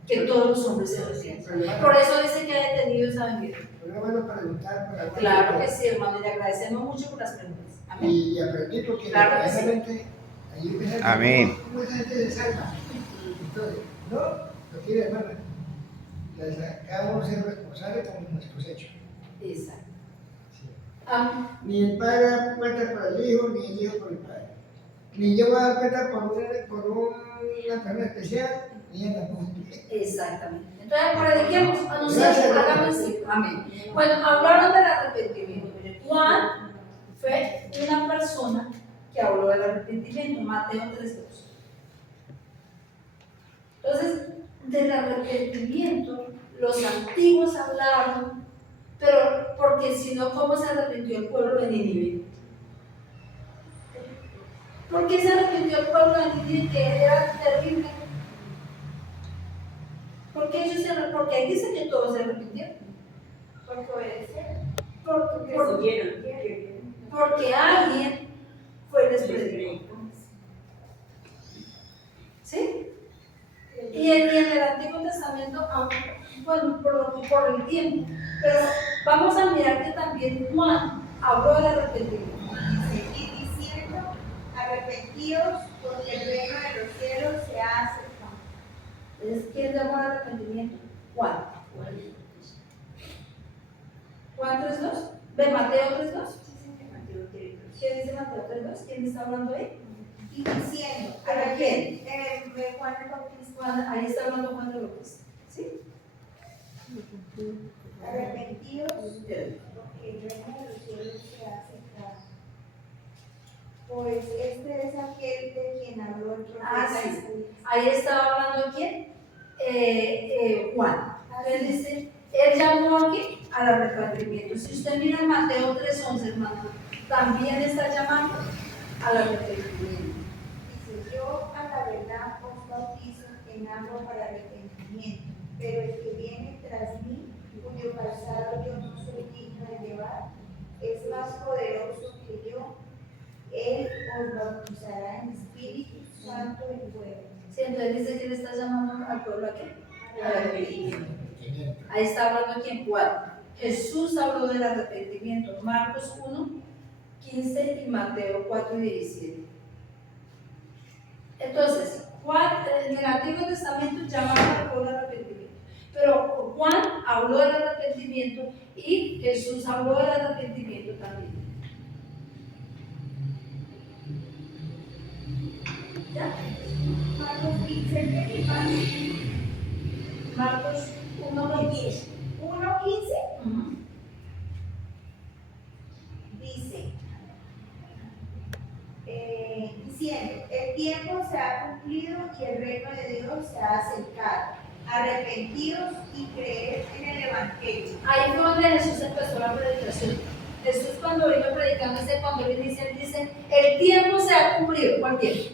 que todos los hombres se arrepientan. Por eso dice que ha detenido a venir. Pero bueno preguntar para Claro que sí, hermano, y le agradecemos mucho por las preguntas. Amén. y aprendí porque Claro que sí. realmente ahí empecé Amén. cómo esa gente se salva. Entonces, no, lo quiere hermana. Cada uno ser responsable con nuestros hechos. Exacto. Sí. Amén. Ni el padre da cuenta por el hijo, ni el hijo por el padre. Ni yo voy a dar cuenta por una persona especial, ni ella tampoco. Exactamente. Entonces, prediquemos a nosotros, hagamos así. Amén. Bueno, hablaron del arrepentimiento. Juan fue una persona que habló del arrepentimiento, Mateo 3:2. Entonces, del arrepentimiento, los antiguos hablaron, pero porque si no, ¿cómo se arrepintió el pueblo de Nínive? ¿Por qué se arrepintió el pueblo de Nínive, que era terrible? Porque ahí dice que todos se arrepintieron. Porque obedecieron. Porque alguien fue despredico. ¿Sí? Y en el Antiguo Testamento, bueno, por el tiempo, pero vamos a mirar que también Juan habló del arrepentimiento. Y diciendo, arrepentíos, porque el reino de los cielos se ha acercado. Entonces, ¿quién llamó al arrepentimiento? Juan. Juan 3:2. ¿De Mateo 3:2? ¿Qué dice Mateo 3:2? ¿Quién está hablando ahí? Y diciendo, ¿Para quién? Juan el Bautista, Ahí está hablando Juan de Bautista. ¿Sí? arrepentíos, porque el reino de los cielos se ha acercado. Pues este es aquel de quien habló el profeta Sí. Isaías. Ahí estaba hablando quién? Juan. Entonces dice, él llamó aquí al arrepentimiento. Si usted mira en Mateo 3:11, hermano, también está llamando al arrepentimiento. Dice, yo a la verdad os bautizo en agua para arrepentimiento, pero el que viene tras mí, cuyo calzado yo no soy digno de llevar, es más poderoso que yo. Él os bautizará en Espíritu Santo y fuego. Sí, entonces dice que le está llamando al pueblo a qué? Al arrepentimiento. Ahí está hablando quién, Juan. Jesús habló del arrepentimiento, Marcos 1:15 y Mateo 4:17. Entonces, Juan, en el Antiguo Testamento llamaba al pueblo al arrepentimiento, pero Juan habló del arrepentimiento y Jesús habló del arrepentimiento también. ¿Ya? Marcos 15, ¿qué más? Marcos 1:15. 1:15 dice, diciendo, el tiempo se ha cumplido y el reino de Dios se ha acercado. Arrepentidos y creed en el Evangelio. Ahí fue donde Jesús empezó la predicación. Jesús cuando vino predicando, cuando él dice, el tiempo se ha cumplido. ¿Cuál tiempo?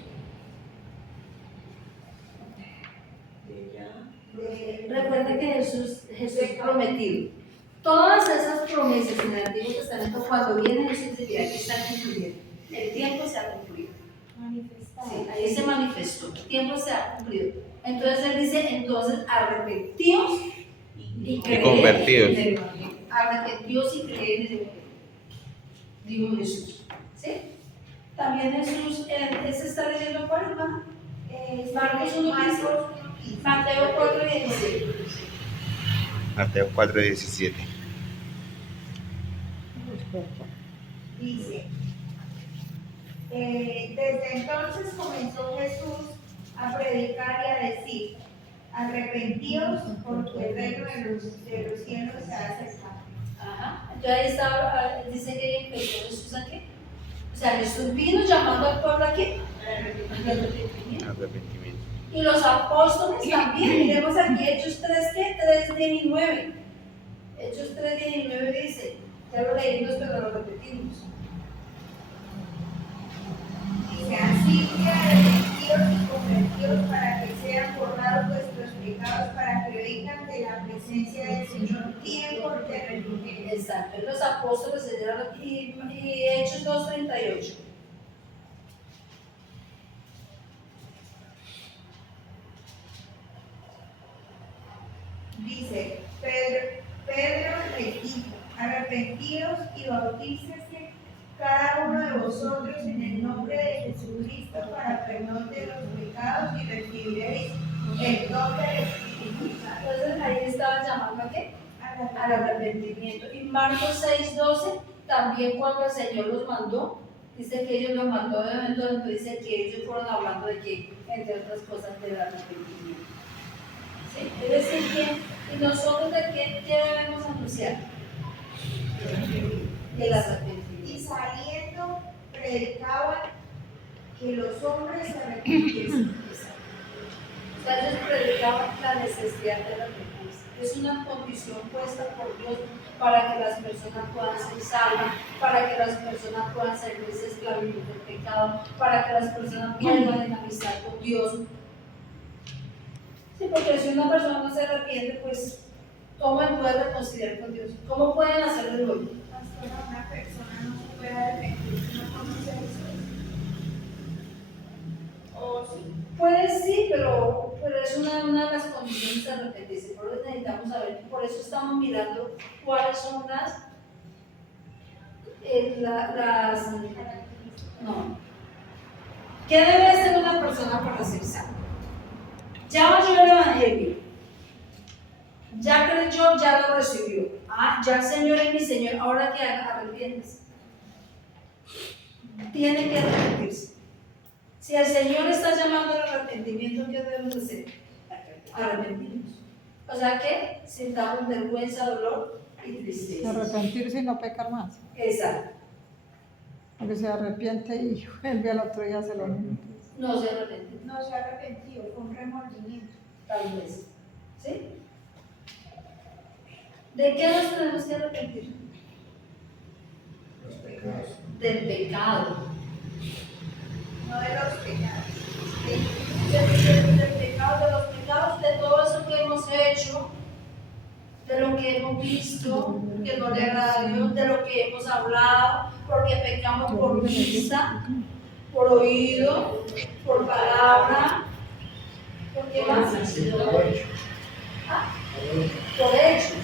Recuerda que Jesús prometido. Todas esas promesas en el Antiguo Testamento, cuando viene Jesús, dice que aquí están cumpliendo. El tiempo se ha cumplido. Manifestado. Sí, ahí se manifestó. El tiempo se ha cumplido. Entonces él dice, entonces arrepentidos y convertidos. en el Evangelio. Arrepentidos y creed en el Evangelio. Dijo Jesús. ¿Sí? También Jesús, él se está leyendo cuál, hermano? Marcos 1:15. Mateo 4:17. Mateo 4:17. Dice, desde entonces comenzó Jesús a predicar y a decir, arrepentíos porque el reino de los cielos se ha acercado. Ajá. Entonces ahí está, dice que empezó Jesús a qué. O sea, Jesús vino llamando al pueblo a qué. Al arrepentimiento. Arrepentimiento. Y los apóstoles también, miremos aquí Hechos 3:19. Hechos 3:19 dice, ya lo leímos pero lo repetimos. Dice, así que arrepentidos y convertidos para que sean borrados vuestros pecados, para que vengan de la presencia del Señor tiempos de refrigerio. Exacto, los apóstoles y Hechos 2:38. Dice, Pedro les dijo, arrepentidos y bautícese cada uno de vosotros en el nombre de Jesucristo para perdón de los pecados y recibiréis el don del Espíritu Santo. Entonces ahí estaba llamando a qué? Al arrepentimiento. Y Marcos 6:12, también cuando el Señor los mandó, dice que ellos los mandó de evento donde dice que ellos fueron hablando de que, entre otras cosas, del arrepentimiento. ¿Sí? Es decir, que, ¿y nosotros de qué debemos anunciar? El arrepentimiento. Y saliendo, predicaban que los hombres se arrepintiesen. O sea, ellos predicaban la necesidad de arrepentirse. Es una condición puesta por Dios para que las personas puedan ser salvas, para que las personas puedan salir de esa esclavitud del pecado, para que las personas vuelvan en amistad con Dios. Sí, porque si una persona no se arrepiente, pues, ¿cómo puede reconciliar con Dios? ¿Cómo pueden hacerlo luego? Pastora, una persona no se puede arrepentir si no conoce a Jesús. ¿O sí? Pues sí, pero es una de las condiciones de arrepentirse. Por eso necesitamos saber, por eso estamos mirando cuáles son no. ¿Qué debe ser una persona para ser salva? Ya oyó el Evangelio, ya creyó, ya lo recibió. Ya el Señor es mi Señor, ahora que arrepiéntese. Tiene que arrepentirse. Si el Señor está llamando al arrepentimiento, ¿qué debemos hacer? Arrepentirnos. O sea que sintamos vergüenza, dolor y tristeza. Arrepentirse y no pecar más. Exacto. Porque se arrepiente y vuelve al otro día a hacer lo mismo. No se arrepentir, No se ha arrepentido, fue un remordimiento. tal vez. ¿Sí? ¿De qué nos tenemos que arrepentir? Los pecados. Del pecado. No de los pecados. Del pecado, de los pecados, de todo eso que hemos hecho, de lo que hemos visto, que no le agrada a Dios, de lo que hemos hablado, porque pecamos por vista, por oído, por palabra, ¿por qué más? ¿Ah? Por hechos.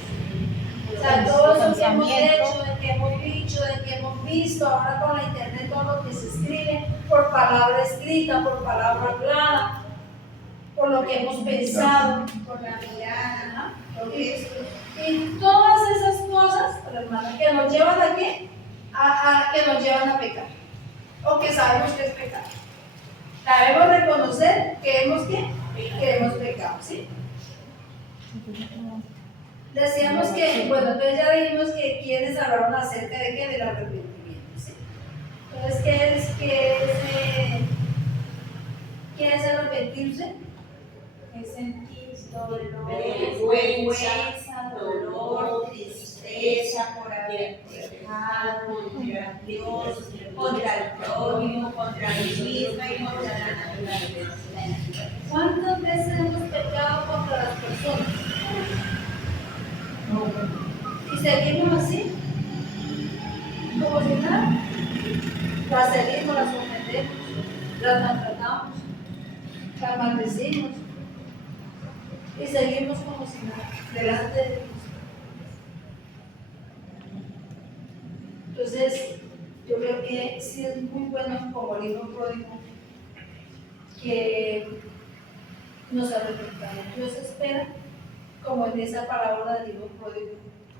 O sea, todo eso que hemos hecho, de que hemos dicho, de que hemos visto, ahora con la internet todo lo que se escribe, por palabra escrita, por palabra hablada, por lo que hemos pensado, Por la mirada, ¿no? por esto. Y todas esas cosas, hermano, que nos llevan a qué? Que nos llevan a pecar. O que sabemos que es pecado. Sabemos reconocer que hemos pecado, ¿sí? Decíamos que, bueno, entonces ya dijimos que quienes hablaron acerca de qué, del arrepentimiento, ¿sí? Entonces, ¿qué es arrepentirse? Es sentir dolor, Vergüenza, dolor, tristeza por haber pecado contra Dios, contra el prójimo, contra mí misma y contra la naturaleza. ¿Cuántas veces hemos pecado contra las personas? Y seguimos así, como si nada. Las herimos, las ofendemos, las maltratamos, las maldecimos y seguimos como si nada, delante de Dios. Entonces, yo creo que sí es muy bueno como el hijo pródigo que nos arrepentamos. Dios espera, como en esa parábola del hijo pródigo,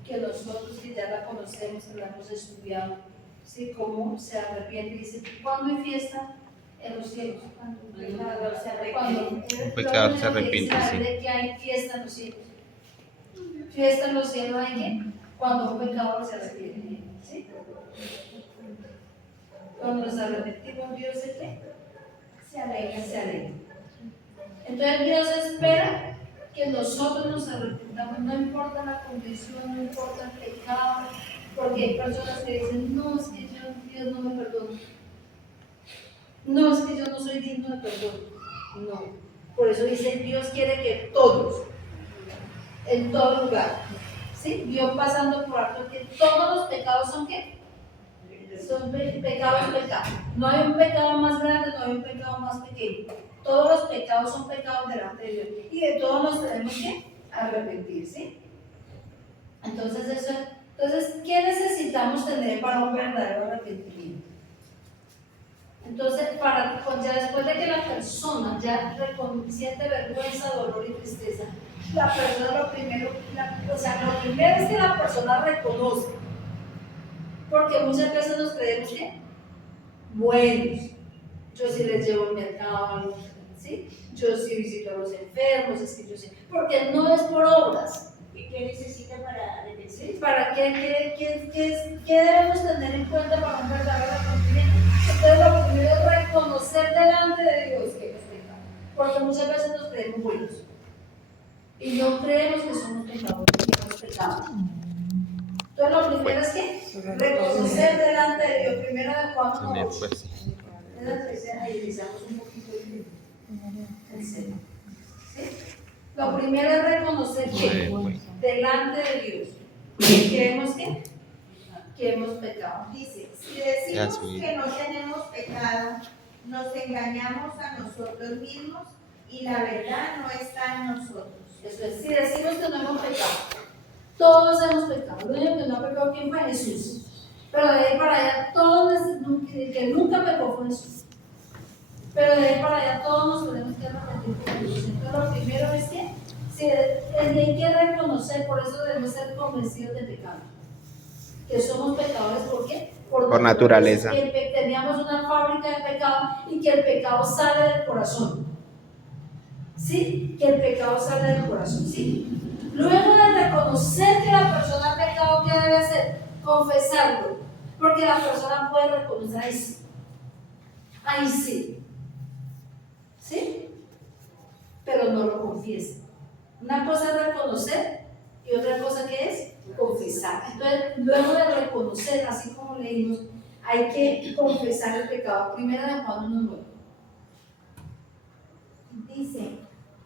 que nosotros que ya la conocemos, que la hemos estudiado, ¿sí? Cómo se arrepiente y dice, ¿cuándo hay fiesta en los cielos? Cuando un pecador se arrepiente, sí. De que hay fiesta en los cielos. Fiesta en los cielos hay que cuando un pecador se arrepiente, ¿sí? Cuando nos arrepentimos, Dios se qué? Se alegra. Entonces Dios espera que nosotros nos arrepentamos, no importa la condición, no importa el pecado, porque hay personas que dicen, no, es que Dios no me perdona. No, es que yo no soy digno de perdón. No. Por eso dice, Dios quiere que todos, en todo lugar, ¿sí? Dios pasando por alto que todos los pecados son ¿qué? Son pecados. No hay un pecado más grande, no hay un pecado más pequeño. Todos los pecados son pecados delante de Dios. Y de todos nos tenemos que arrepentir, ¿sí? Entonces, ¿qué necesitamos tener para un verdadero arrepentimiento? Entonces, ya después de que la persona ya siente vergüenza, dolor y tristeza, la persona lo primero es que la persona reconoce. Porque muchas veces nos creemos que buenos. Yo sí les llevo al mercado, ¿sí? Yo sí visito a los enfermos, es que yo sí. Porque no es por obras. ¿Y qué necesita para arrepentirse? ¿Sí? ¿Para qué debemos tener en cuenta para un verdadero arrepentimiento? Entonces, lo primero es reconocer delante de Dios que hemos pecado. Porque muchas veces nos creemos buenos. Y no creemos que somos pecadores, que hemos pecado. Entonces, lo primero es que reconocer delante de Dios. Primero de Juan 8. Ahí revisamos un poquito el seno. ¿Sí? Lo primero es reconocer que delante de Dios creemos que hemos pecado. Dice, si decimos que no tenemos pecado, nos engañamos a nosotros mismos y la verdad no está en nosotros. Eso es, si decimos que no hemos pecado, todos hemos pecado. Lo único que no ha pecado, ¿quién fue? Jesús. Pero de ahí para allá, todos, el que nunca pecó fue Jesús. Pero de ahí para allá, todos nos tenemos que arrepentir por Dios. Entonces, lo primero es que hay que reconocer, por eso debemos ser convencidos de pecado. Que somos pecadores, ¿por qué? Por naturaleza. Que teníamos una fábrica de pecado y que el pecado sale del corazón. ¿Sí? Que el pecado sale del corazón, ¿sí? Luego de reconocer que la persona ha pecado, ¿qué debe hacer? Confesarlo. Porque la persona puede reconocer, ahí sí. Ahí sí. ¿Sí? Pero no lo confiesa. Una cosa es reconocer Y otra cosa que es confesar. Entonces, luego de reconocer, así como leímos, hay que confesar el pecado. Primera de Juan 1:9. Dice,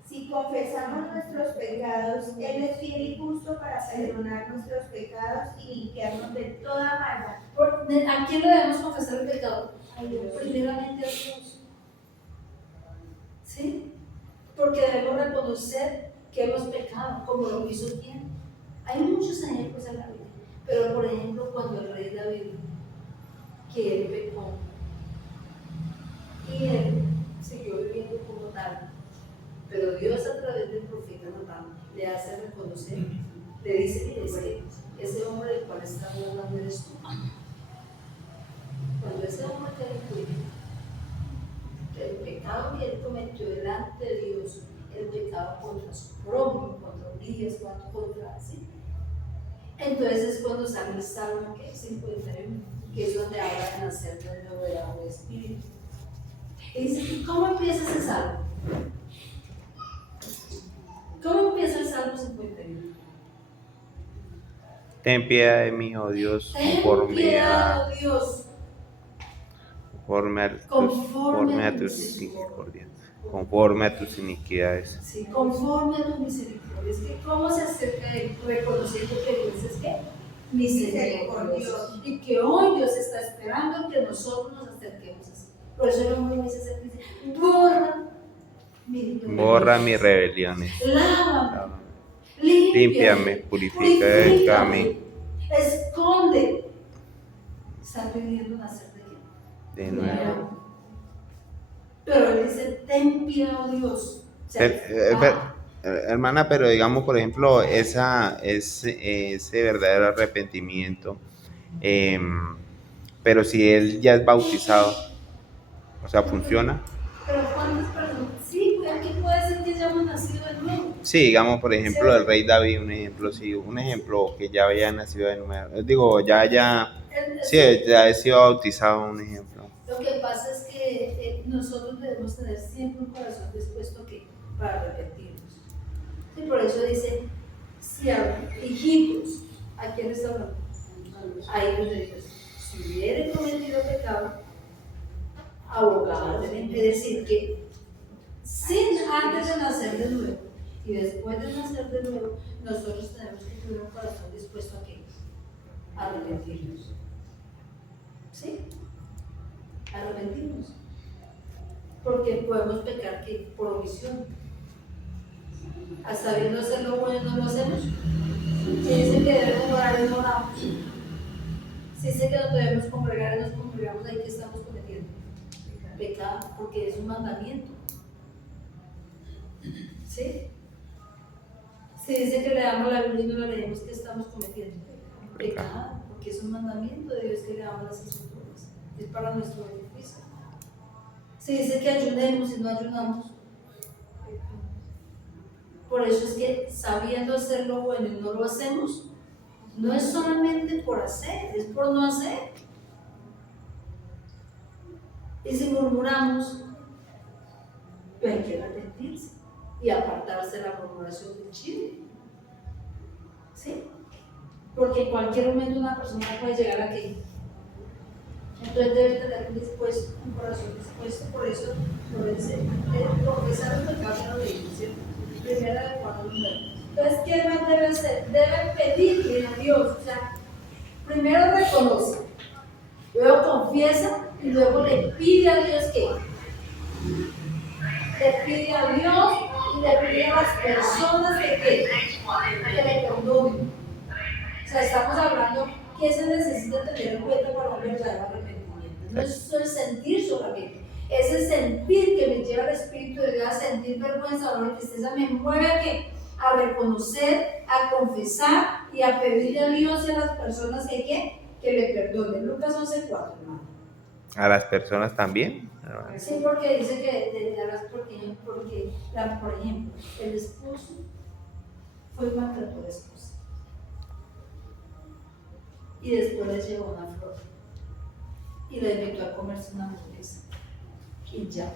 si confesamos nuestros pecados, Él es fiel y justo para perdonar nuestros pecados y limpiarnos de toda maldad. ¿A quién le debemos confesar el pecado? A Dios. Primeramente a Dios. ¿Sí? Porque debemos reconocer que hemos pecado, como lo hizo quien. Hay muchos ejemplos en la Biblia, pero por ejemplo, cuando el rey David, que él pecó, y él siguió viviendo como tal, pero Dios a través del profeta Natán le hace reconocer, le dice: mire, ese hombre del cual está hablando eres tú. Cuando ese hombre te dijo el pecado que él cometió delante de Dios, el pecado contra su prójimo, contra Urias, contra así. Entonces es cuando sale el Salmo 51, que es donde habla de nacer de nuevo de agua y espíritu. Y dice: ¿cómo empieza ese salmo? ¿Cómo empieza el Salmo 51? Ten piedad de mí, oh Dios, Ten conforme piedad, a, oh Dios, conforme a tus misericordias, conforme a tus iniquidades. sí, conforme a tu misericordia. Es que ¿cómo se acerca a él? Reconociendo que Dios es ¿qué? Misericordioso. Y que hoy Dios está esperando que nosotros nos acerquemos así. Por eso el hombre dice: borra mis rebeliones. Lávame. Límpiame, purifícame Esconde. Está pidiendo nacer de qué? de nuevo. Pero él dice: ten piedad, oh Dios. O sea, Hermana, pero digamos, por ejemplo, ese verdadero arrepentimiento, pero si él ya es bautizado, o sea, ¿funciona? pero ¿cuántas personas? Sí, aquí puede ser que hayamos nacido de nuevo. Sí, digamos, por ejemplo, el rey David, un ejemplo que ya había nacido de nuevo, digo, sí, ya he sido bautizado, un ejemplo. Lo que pasa es que nosotros debemos tener siempre un corazón dispuesto para arrepentirnos. Sí, por eso dice: si hijitos, ¿a quién está hablando? A hijos de Dios. Si hubiere cometido pecado, abogado deben. Es decir, que antes de nacer de nuevo y después de nacer de nuevo, nosotros tenemos que tener un corazón dispuesto a qué? A arrepentirnos. ¿Sí? Arrepentirnos. Porque podemos pecar que por omisión. Hasta viendo hacer lo bueno no lo hacemos. Si dice que debemos orar y no oramos. Si dice que nos debemos congregar y nos congregamos, ahí que estamos cometiendo pecado, porque es un mandamiento. ¿Sí? Si dice que leamos la Biblia y no la leemos, ¿qué estamos cometiendo? Pecado, porque es un mandamiento de Dios que leamos las Escrituras. Es para nuestro beneficio. Si dice que ayunemos y no ayunamos, por eso es que sabiendo hacer lo bueno y no lo hacemos, no es solamente por hacer, es por no hacer. Y si murmuramos, pues hay que arrepentirse y apartarse de la murmuración del chisme. ¿Sí? Porque en cualquier momento una persona puede llegar aquí. Entonces debe tener un corazón dispuesto. Por eso, confesar el pecado no lo dice. Primera de Juan 1. Entonces, ¿qué más debe hacer? Debe pedirle a Dios. O sea, primero reconoce, luego confiesa y luego le pide a Dios que le pide a Dios y le pide a las personas que le perdonen. O sea, estamos hablando que se necesita tener en cuenta para un verdadero arrepentimiento. No es solo sentir solamente, es el sentir que me lleva al Espíritu de Dios a sentir vergüenza, dolor y tristeza, me mueve a reconocer, a confesar y a pedirle a Dios y a las personas que le perdonen. Lucas 11:4, hermano. ¿A las personas también? Sí, porque dice que por ejemplo, el esposo fue y maltrató a la esposa y después le llevó una flor y le invitó a comerse una hamburguesa y ya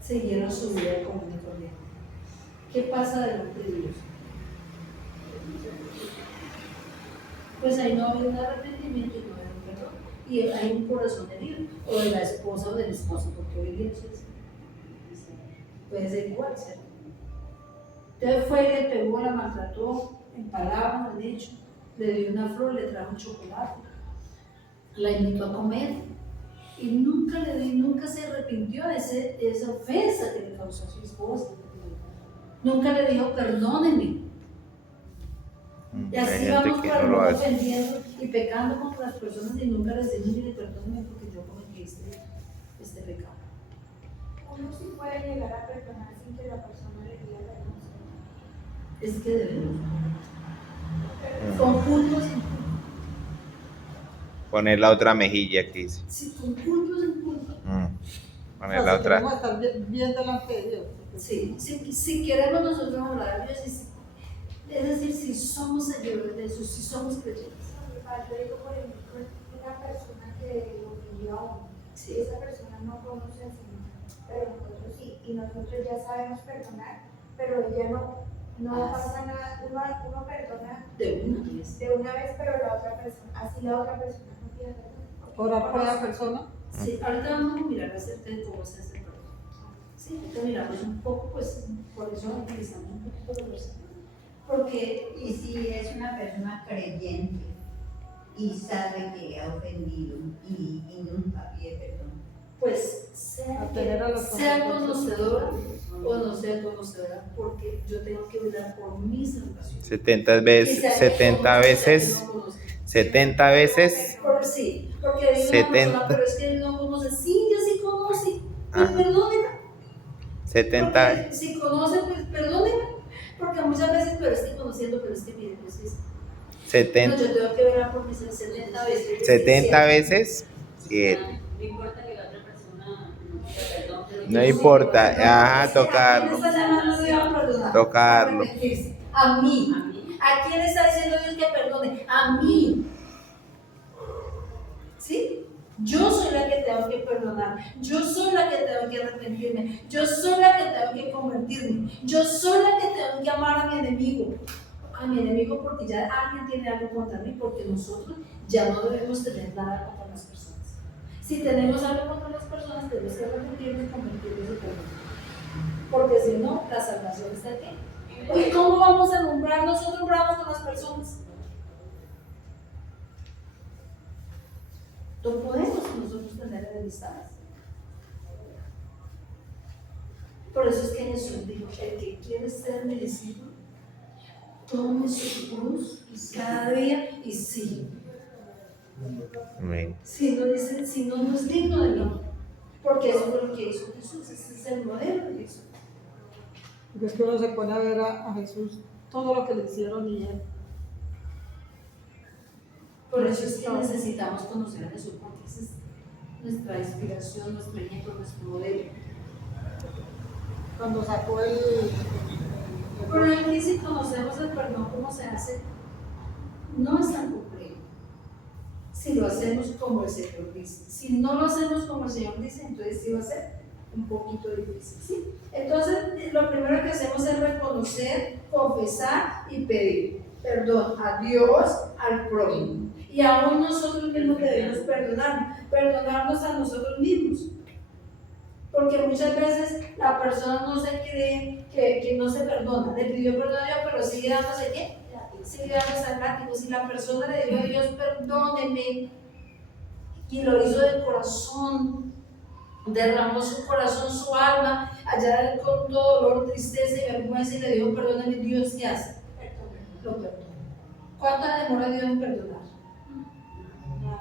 siguieron su vida común y corriente. ¿Qué pasa delante de Dios? Pues ahí no hay un arrepentimiento y no hay un perdón. Y hay un corazón herido, o de la esposa o del esposo, porque hoy día eso es. Puede ser igual, ¿cierto? Entonces fue, le pegó, la maltrató, en palabras, de hecho, le dio una flor, le trajo un chocolate, la invitó a comer y nunca se arrepintió de esa ofensa que le causó a su esposa. Nunca le dijo perdóneme. Y Hay así gente vamos que por el no lo mundo hace. ofendiendo y pecando contra las personas y nunca les decimos, mire, perdóneme porque yo cometí este pecado. Uno sí puede llegar a perdonar sin que la persona le diga perdón. Es que debemos. Con culto sin culto. Poner la otra mejilla que dice. Sí, con culto sin culto. Poner O sea, la si otra. queremos estar bien delante de Dios. Sí, si queremos nosotros hablar a Dios, es decir, si somos seguidores de Jesús, si somos creyentes. Yo digo, por ejemplo, una persona que lo pidió a uno, Sí. si esa persona no conoce al Señor, pero nosotros sí, y nosotros ya sabemos perdonar, pero ella no pasa nada, uno perdona De una vez. de una vez, pero la otra persona, así la otra persona no pide perdón. Orar por la persona. Sí, ahorita vamos a mirar acerca de cómo se hace el perdón. Sí, ahorita miramos un poco, pues por eso utilizamos un poquito de versículo. Porque, Y si es una persona creyente y sabe que ha ofendido y nunca pide perdón. pues, sea Atender a los conocedor o no sea conocedora, porque yo tengo que velar por mi salvación. 70 veces, 70 veces, 70 veces. Sí, porque digo una 70. persona, pero es que él no conoce. Sí, yo sí conoce. Pues Ajá. perdóneme. 70. Porque si conoce, pues perdóneme. Porque muchas veces, pero es que conociendo, pero es que mire, pues es. 70. No, yo tengo que velar por mis 70 veces. 70 veces 7. No importa que la otra persona no pida perdón, pero No yo importa, sí pido ajá, tocarlo. ¿A quién está llamando Dios a perdonar? Tocarlo. A arrepentirse. A mí. a mí. ¿A quién está diciendo Dios que perdone? A mí. ¿Sí? Yo soy la que tengo que perdonar. Yo soy la que tengo que arrepentirme. Yo soy la que tengo que convertirme. Yo soy la que tengo que amar a mi enemigo. A mi enemigo porque ya alguien tiene algo contra mí, porque nosotros ya no debemos tener nada contra las personas. Si tenemos algo contra las personas, tenemos que arrepentirnos, convertirnos y perdonar. Porque si no, la salvación está aquí. ¿Y cómo vamos a alumbrar nosotros bravos con las personas? No podemos nosotros tener enemistades. Por eso es que Jesús dijo, el que quiere ser mi discípulo, tome su cruz cada día y sigue. Amén. Si no es digno de mí, porque eso fue lo que hizo Jesús, ese es el modelo de Jesús. Porque es que uno se pone a ver a Jesús todo lo que le hicieron y él. Por eso es que necesitamos conocer a Jesús, porque esa es nuestra inspiración, nuestro ejemplo, nuestro modelo. Cuando sacó Pero aquí si conocemos el perdón, cómo se hace, no es tan complejo. Si lo hacemos como el Señor dice. Si no lo hacemos como el Señor dice, entonces sí va a ser un poquito difícil, ¿sí? Entonces, lo primero que hacemos es reconocer, confesar y pedir perdón a Dios, al prójimo. Y aún nosotros mismos debemos perdonarnos a nosotros mismos. Porque muchas veces la persona no se cree que no se perdona. Le pidió perdón a Dios, pero sigue dándose ¿qué? Sigue dándose látigos. Si la persona le dijo a Dios, perdóneme, y lo hizo de corazón, derramó su corazón, su alma, allá con todo dolor, tristeza y vergüenza, y le dijo, perdóname, Dios, ¿qué hace? Lo perdona. ¿Cuánto demora Dios en perdonar?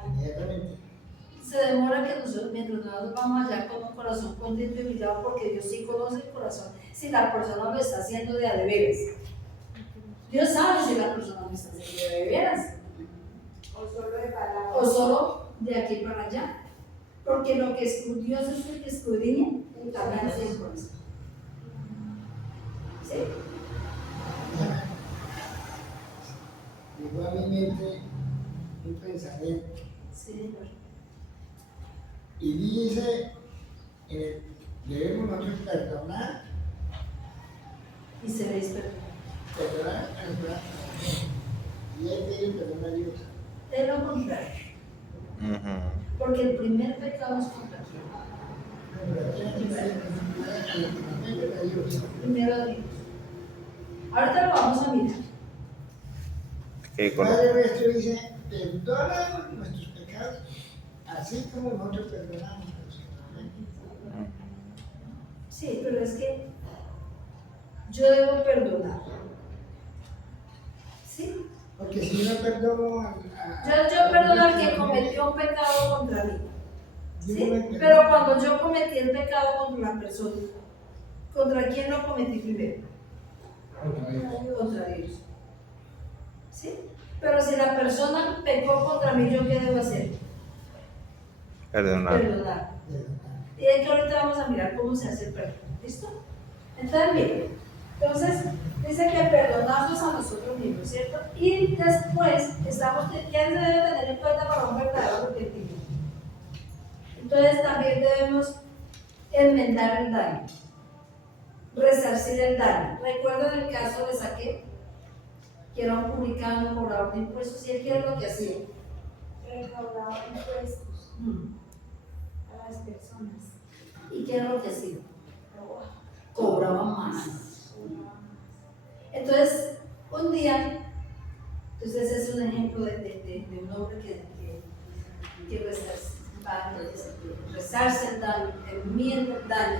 Inmediatamente. Se demora que nosotros, mientras nosotros vamos allá con un corazón contento y humillado, porque Dios sí conoce el corazón, si la persona lo está haciendo de a de veras. Dios sabe si la persona lo está haciendo de veras O solo de palabras. o solo de aquí para allá. Porque lo que Dios es el que escudriña también es el corazón. ¿Sí? Llegó a mi mente un pensamiento Sí, Señor. y dice, debemos nosotros perdonar, Y se les perdona. perdonar a Y él pide perdón a Dios. Es lo contrario. Porque el primer pecado es contra quién. Pero aquí hay que pedir a Dios. Primero a Dios. Ahorita lo vamos a mirar. Que con Padre nuestro dice, perdona nuestros pecados, así como nosotros perdonamos a los que nos ofenden. Sí, pero es que yo debo perdonar. ¿Sí? Porque si yo no perdono Yo perdono al que cometió un pecado contra mí. yo ¿Sí? no me perdono. Pero cuando yo cometí el pecado contra la persona, ¿contra quién lo cometí primero? Contra Dios. ¿Sí? Pero si la persona pecó contra mí, ¿yo qué debo hacer? perdonar. Perdonar. Y es que ahorita vamos a mirar cómo se hace el perdón. ¿Listo? Entonces, miren. Entonces, dice que perdonamos a nosotros mismos, ¿cierto? Y después, ¿quién se debe tener en cuenta para un verdadero arrepentimiento? Entonces, también debemos enmendar el daño, resarcir el daño. ¿Recuerdan el caso de Saqueo? Que era un publicano, cobrador de impuestos, y él, ¿qué era lo que hacía? Recaudaba impuestos a las personas. ¿Y qué era lo que hacía? Cobraba más. Entonces, un día, entonces ese es un ejemplo de un hombre que resarce el daño, enmienda el daño,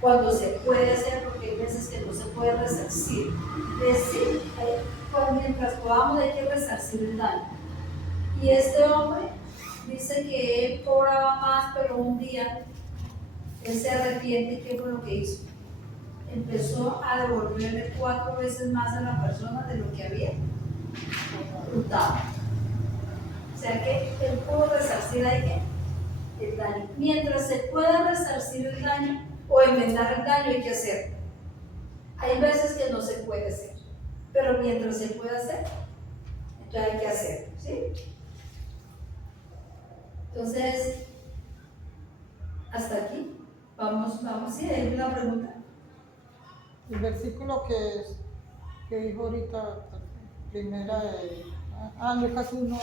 cuando se puede hacer, porque hay veces que no se puede resarcir. Decir, mientras podamos hay que resarcir el daño. Y este hombre dice que él cobraba más, pero un día él se arrepiente. ¿Qué fue lo que hizo? Empezó a devolverle 4 veces más a la persona de lo que había hurtado. O sea que él pudo resarcir ahí el daño. Mientras se pueda resarcir el daño o enmendar el daño, hay que hacerlo. Hay veces que no se puede hacer, pero mientras se puede hacer, entonces hay que hacerlo, ¿sí? Entonces, hasta aquí. Vamos, ¿sí? ¿Hay una pregunta? El versículo que dijo ahorita, primera de Lucas 1,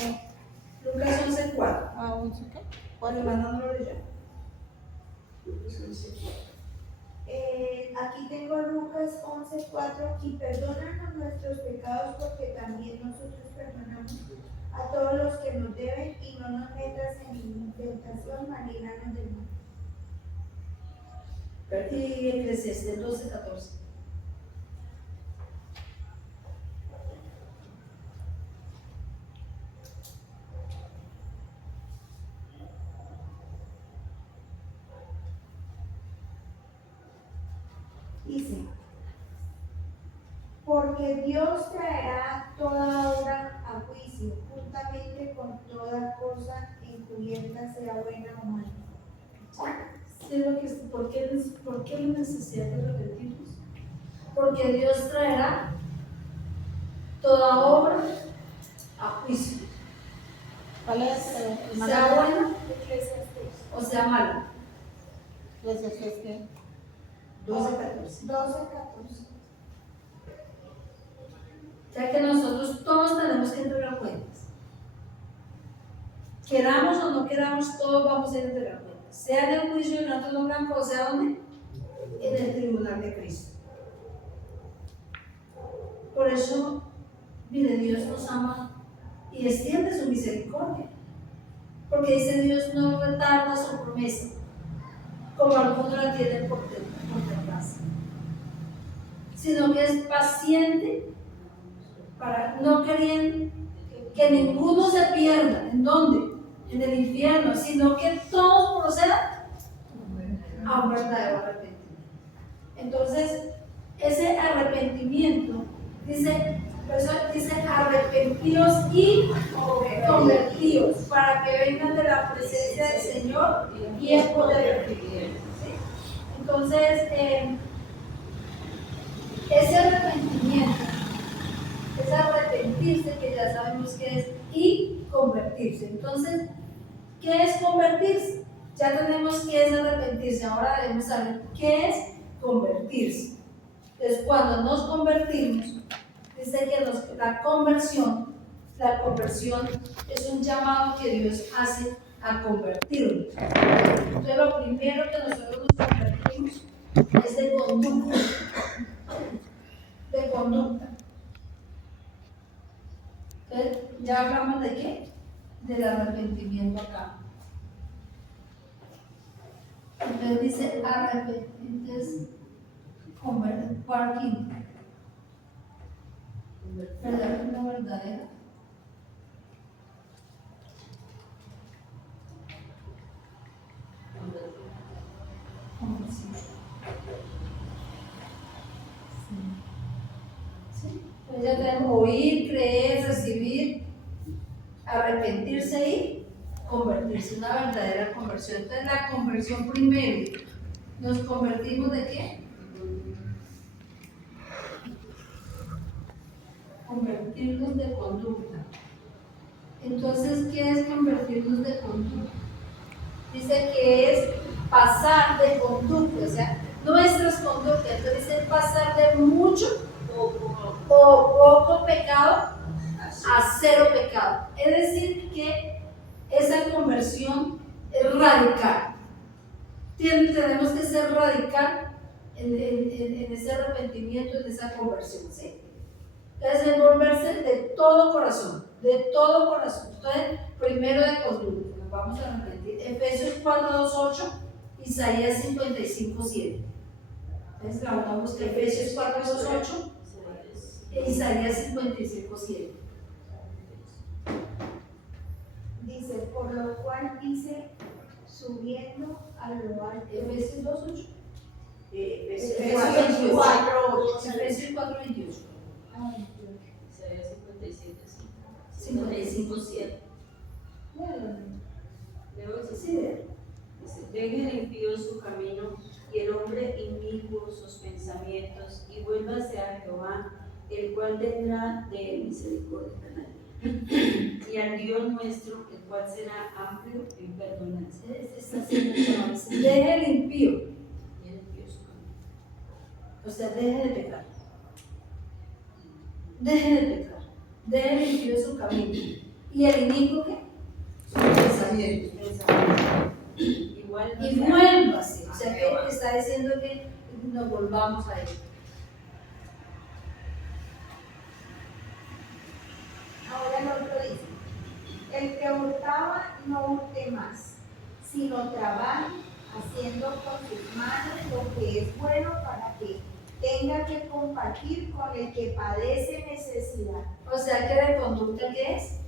Lucas 11:4. 11, ¿qué? ¿Cuál hermano no lo leyó? Aquí tengo Lucas 11:4, y perdónanos nuestros pecados porque también nosotros perdonamos a todos los que nos deben, y no nos metas en tentación, mas líbranos del mal. Y Eclesiastés 12:14. Dice, porque Dios traerá toda obra a juicio, juntamente con toda cosa encubierta, sea buena o mala. Sí, ¿por qué la necesidad de repetirnos? Porque Dios traerá toda obra a juicio, ¿Cuál es? sea buena o sea mala. Eclesiastés, ¿qué? 12:14. 12:14. O sea que nosotros todos tenemos que entregar cuentas. Queramos o no queramos, todos vamos a ir a entregar cuentas. Sea en el juicio de nosotros blanco, o sea donde, en el tribunal de Cristo. Por eso, mire, Dios nos ama y extiende su misericordia. Porque dice Dios no retarda su promesa, como algunos la tienen por tardanza, sino que es paciente para no querer que ninguno se pierda. ¿En dónde? En el infierno, sino que todos procedan a un verdadero arrepentimiento. Entonces, ese arrepentimiento dice arrepentidos y convertidos, para que vengan de la presencia del Señor y el poder de Dios. ¿Sí? Entonces, ese arrepentimiento es arrepentirse, que ya sabemos qué es, y convertirse. Entonces, ¿qué es convertirse? Ya tenemos qué es arrepentirse, ahora debemos saber qué es convertirse. Entonces, cuando nos convertimos, Dice que la conversión es un llamado que Dios hace a convertirnos. Entonces lo primero que nosotros nos convertimos es de conducta. De conducta. Entonces, ya hablamos de qué? Del arrepentimiento acá. Entonces dice arrepentimiento, parking. ¿Verdad? Una verdadera. Conversión. Sí. Pues ya tenemos oír, creer, recibir, arrepentirse y convertirse, una verdadera conversión. Entonces la conversión primero, ¿nos convertimos de qué? Convertirnos de conducta. Entonces, ¿qué es convertirnos de conducta? Dice que es pasar de conducta, o sea, nuestras conductas. Entonces dice pasar de mucho o poco pecado a cero pecado. Es decir, que esa conversión es radical. Tenemos que ser radical en ese arrepentimiento, en esa conversión, ¿sí? Entonces, envolverse de todo corazón, de todo corazón. Entonces, primero de conducta, nos vamos a repetir. Efesios 4:2-8, Isaías 55:7. Entonces, la vamos a Efesios 4:2-8, Isaías 55:7. Dice, por lo cual dice, subiendo a lo alto. Efesios 2:8. Efesios 4:28. Efesios 4:28. Isaías 57, 55:7. Sí, Dice, deje el impío su camino y el hombre inicuo sus pensamientos y vuélvase a Jehová, el cual tendrá de él misericordia y al Dios nuestro, el cual será amplio en perdonanza. está haciendo el llamado. Deje el impío, Y el impío su camino. o sea, deje de pecar. Deje de pecar. Deje el impío su camino. ¿Y el inicuo qué? Su pensamiento. Igual Y vuélvase. O sea, que está diciendo que nos volvamos a él. Ahora el otro dice, el que hurtaba no hurte más, sino trabaje haciendo con sus manos lo que es bueno para que tenga que compartir con el que padece necesidad. O sea, que de conducta que es,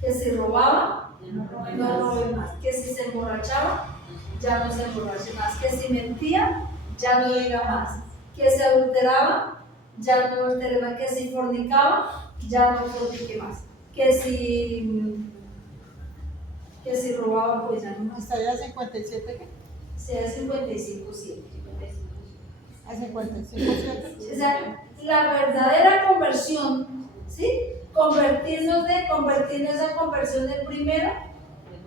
que si robaba, no robe más. Que si se emborrachaba, ya no se emborrache más. Que si mentía, ya no diga más. Que si adulteraba, ya no adultere más. Que si fornicaba, ya no fornique más. Que si robaba, pues ya no más. ¿Hasta allá 57 qué? Sea 55:7. ¿A 55.7? O sea, la verdadera conversión, ¿sí? Convertirnos esa conversión del primero.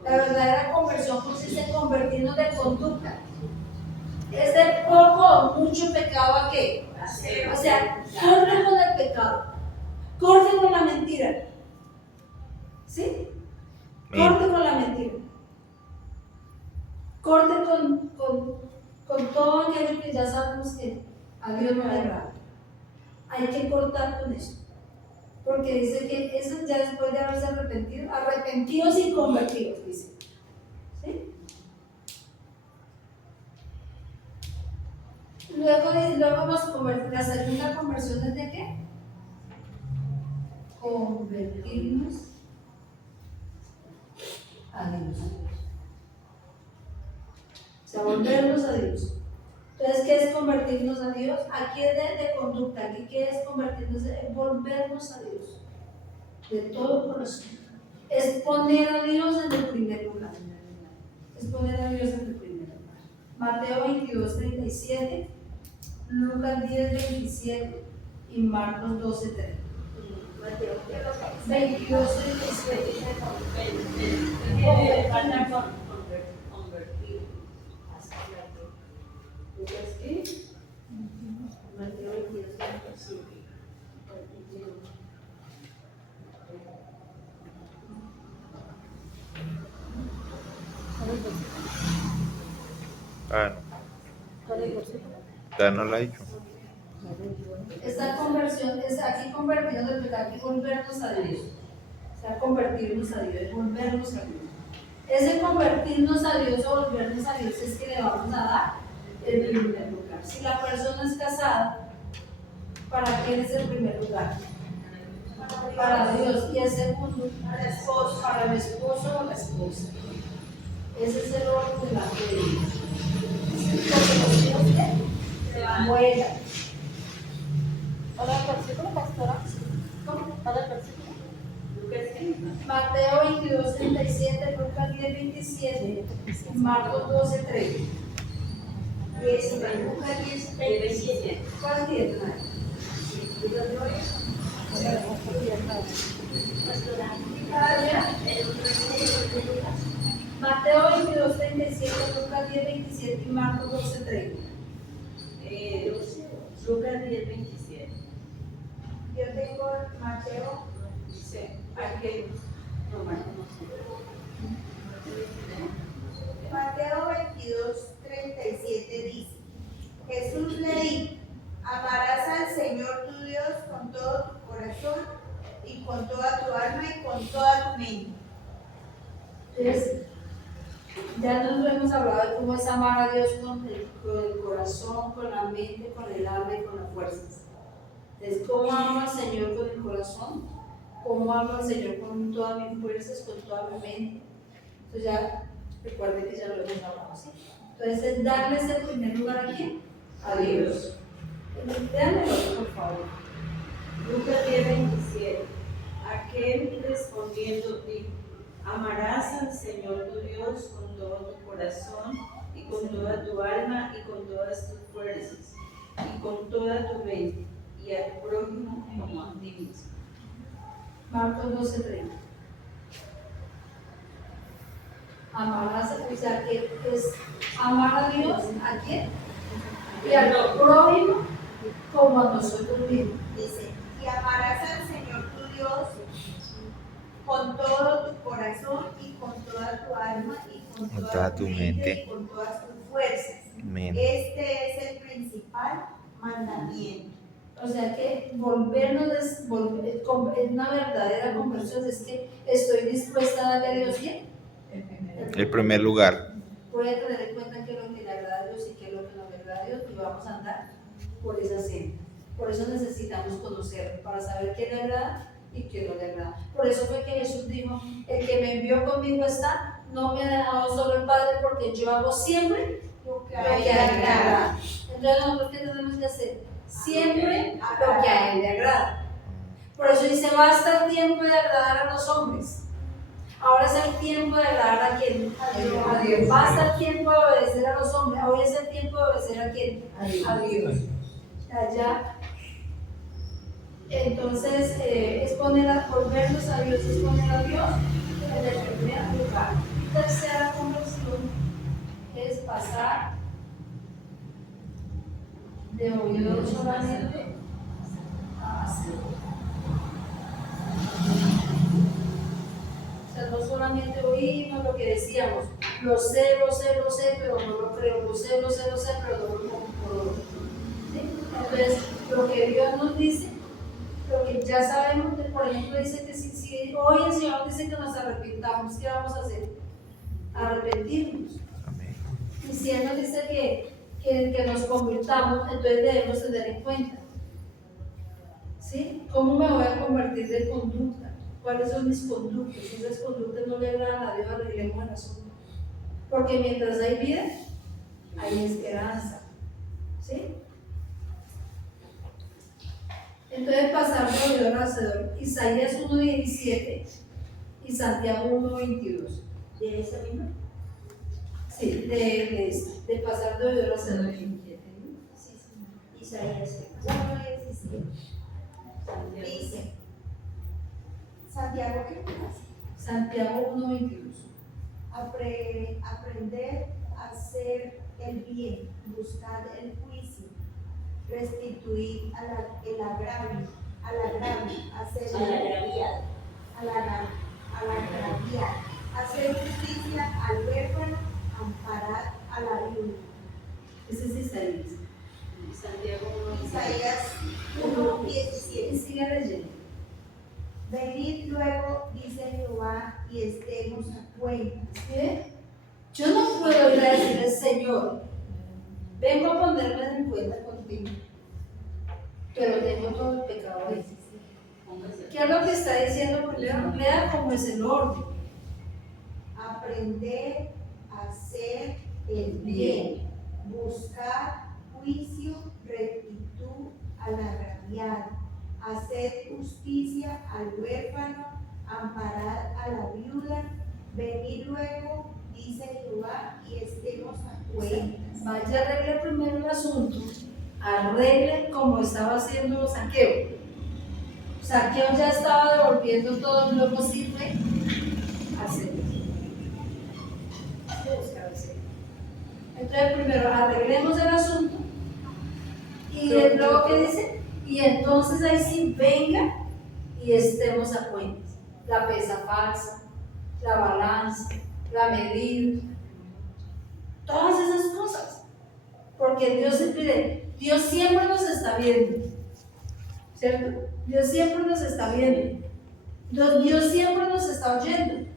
La verdadera conversión consiste en convertirnos de conducta. Es de poco o mucho pecado a qué? O sea, corte con el pecado, corte con la mentira. ¿Sí? Corte con la mentira. Corte con todo aquello que ya sabemos que a Dios no le agrada. Hay que cortar con eso. Porque dice que eso ya después de haberse arrepentido, arrepentidos y convertidos, dice. ¿Sí? Luego vamos a convertir. La segunda conversión es de qué? Convertirnos a Dios. O sea, volvernos a Dios. Entonces, ¿qué es convertirnos a Dios? Aquí es de conducta. Aquí, ¿qué es convertirnos? Es volvernos a Dios. De todo corazón. Es poner a Dios en el primer lugar. Es poner a Dios en el primer lugar. Mateo 22:37, Lucas 10:27 y Marcos 12:3. Mateo, ¿qué lo que 22:37. Falta convertir. Lucas, ¿qué? Mateo 22:27. Ah, ¿Cuál es el versículo? no. Ya no lo ha dicho. Esta conversión es aquí convertidos, de verdad que volvernos a Dios. O sea, convertirnos a Dios, volvernos a Dios. Ese convertirnos a Dios o volvernos a Dios es que le vamos a dar el primer lugar. Si la persona es casada, ¿para quién es el primer lugar? Para Dios. Y el segundo, para el esposo, para el esposo o la esposa. Ese es el orden delante de Dios. Porque los hijos que mueran. ¿Cuál es el versículo, pastora? ¿Cómo? ¿Cuál es el versículo? Mateo 22, 37, Lucas 10, 27, Marcos 12, 30. Lucas 10, 27. ¿Cuál tiene? Mateo 22, 37, Lucas 10, 27 y Marcos 12, 30. Lucas 10, 27. Yo tengo Mateo, Dice, aquel, no, Marcos no sé. Mateo 22, 37 dice, Jesús le dijo, amarás al Señor tu Dios con todo tu corazón y con toda tu alma y con toda tu mente. Entonces, ya nos hemos hablado de cómo es amar a Dios con el corazón, con la mente, con el alma y con las fuerzas. Entonces, ¿cómo amo al Señor con el corazón? ¿Cómo amo al Señor con todas mis fuerzas, con toda mi mente? Entonces ya, recuerden que ya lo hemos hablado así. Entonces, es darles el primer lugar a quién? A Dios. Déjamelo, por favor. Lucas 10, 27. Aquel respondiendo dijo, amarás al Señor tu Dios con todo tu corazón y con toda tu alma y con todas tus fuerzas y con toda tu mente y al prójimo como a ti mismo. Marcos 12:30. Amarás, o sea, que es amar a Dios, ¿a quién? Y al prójimo como a nosotros mismos. Dice, y amarás al Señor tu Dios con todo tu corazón y con toda tu alma y con toda tu mente y con todas tus fuerzas. Amén. Este es el principal mandamiento. O sea que una verdadera conversión es que estoy dispuesta a darle a Dios bien. El primer lugar. Puede tener en cuenta qué es lo que le agrada a Dios y qué es lo que no le agrada a Dios y vamos a andar por esa senda. Por eso necesitamos conocerlo, para saber qué le agrada y qué no le agrada. Por eso fue que Jesús dijo, el que me envió conmigo está, no me ha dejado solo el Padre porque yo hago siempre Lo que lo que a él le agrada. Entonces nosotros ¿qué tenemos que hacer? Siempre lo que a él le agrada. Por eso dice, basta el tiempo de agradar a los hombres. Ahora es el tiempo de agradar a quién? A Dios. Basta el tiempo de obedecer a los hombres. Hoy es el tiempo de obedecer a quién? A Dios. Allá. Entonces, es volvernos a Dios, es poner a Dios en el primer lugar. Tercera conversión es pasar de oído solamente a hacer. O sea, no solamente oímos lo que decíamos, lo sé, pero no lo creo, lo sé, pero no lo compro. ¿Sí? Entonces, lo que Dios nos dice, lo que ya sabemos, por ejemplo, dice que si hoy el Señor dice que nos arrepintamos, ¿qué vamos a hacer? Arrepentirnos. Amén. Y si Él nos dice que nos convirtamos, entonces debemos tener en cuenta, ¿sí? ¿Cómo me voy a convertir de conducta? ¿Cuáles son mis conductas? Si esas conductas no le agradan a Dios, arreglemos el asunto. Porque mientras hay vida, hay esperanza, ¿sí? Entonces pasar de oidor a hacedor, Isaías 1:17 y Santiago 1:22. ¿De esa misma? Sí, de pasar de oidor a hacedor. Isaías 1:17. Dice, Santiago, ¿qué más? Santiago 1:22. Aprender a hacer el bien, buscar el juicio, restituir el agravio, hacer agraviar, hacer justicia al huérfano, amparar a la viuda, Ese es Isaías. Santiago 1. Isaías 1:17. Y sigue leyendo. Venid luego, dice Jehová, y estemos a cuentas. ¿Sí? Yo no puedo ir a decirle, Señor, vengo a ponerme en cuenta contigo, pero tengo todo el pecado ahí. ¿Qué es lo que está diciendo? Lea cómo es el orden. Aprender a hacer el bien, buscar juicio, rectitud al agraviado, hacer justicia al huérfano, amparar a la viuda, venir luego, dice Jehová, y estemos a cuentas. Vaya, arregle primero el asunto, arregle como estaba haciendo Saqueo. Saqueo ya estaba devolviendo todo, luego sí fue a hacer. Entonces primero arreglemos el asunto y luego que dice, y entonces ahí sí venga y estemos a cuentas. La pesa falsa, la balanza, la medida, todas esas cosas. Porque Dios siempre nos está viendo, ¿cierto? Dios siempre nos está viendo. Dios siempre nos está oyendo.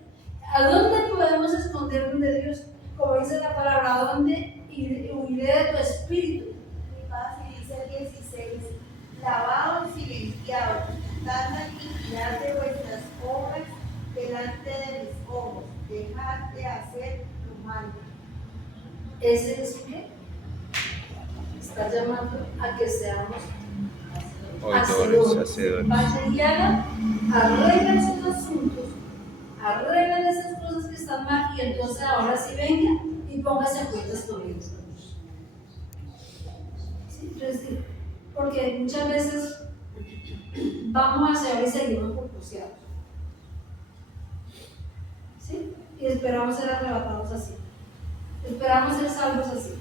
¿A dónde podemos escondernos de Dios? Como dice la palabra, ¿a dónde huiré de tu espíritu? Mi padre dice el 16, lavaos y limpiaos, dad la iniquidad de vuestras obras delante de mis ojos, dejad de hacer lo malo. Ese es que está llamando a que seamos Hacedores. Vaya y haga, arreglen sus asuntos, arreglen esas cosas que están mal y entonces ahora sí venga y póngase a cuentas con ellos. ¿Sí? Entonces, sí, porque muchas veces vamos al Señor y seguimos purpuseados. ¿Sí? Y esperamos ser arrebatados así. Esperamos ser salvos así.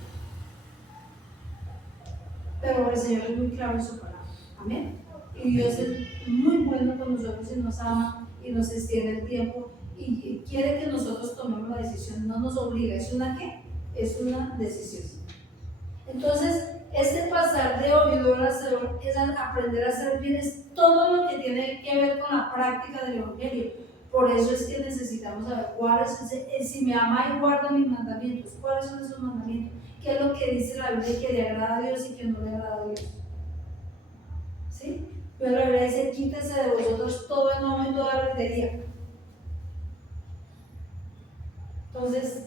Pero el Señor es muy claro en su palabra. Amén. Y Dios es muy bueno con nosotros y nos ama y nos extiende el tiempo y quiere que nosotros tomemos la decisión. No nos obliga. ¿Es una qué? Es una decisión. Entonces, este pasar de oidor a hacedor es aprender a hacer bien, es todo lo que tiene que ver con la práctica del Evangelio. Por eso es que necesitamos saber cuáles son, si me ama y guarda mis mandamientos, cuáles son esos mandamientos, qué es lo que dice la Biblia que le agrada a Dios y que no le agrada a Dios. ¿Sí? Pero la Biblia dice, quítese de vosotros todo enojo y toda gritería. Entonces,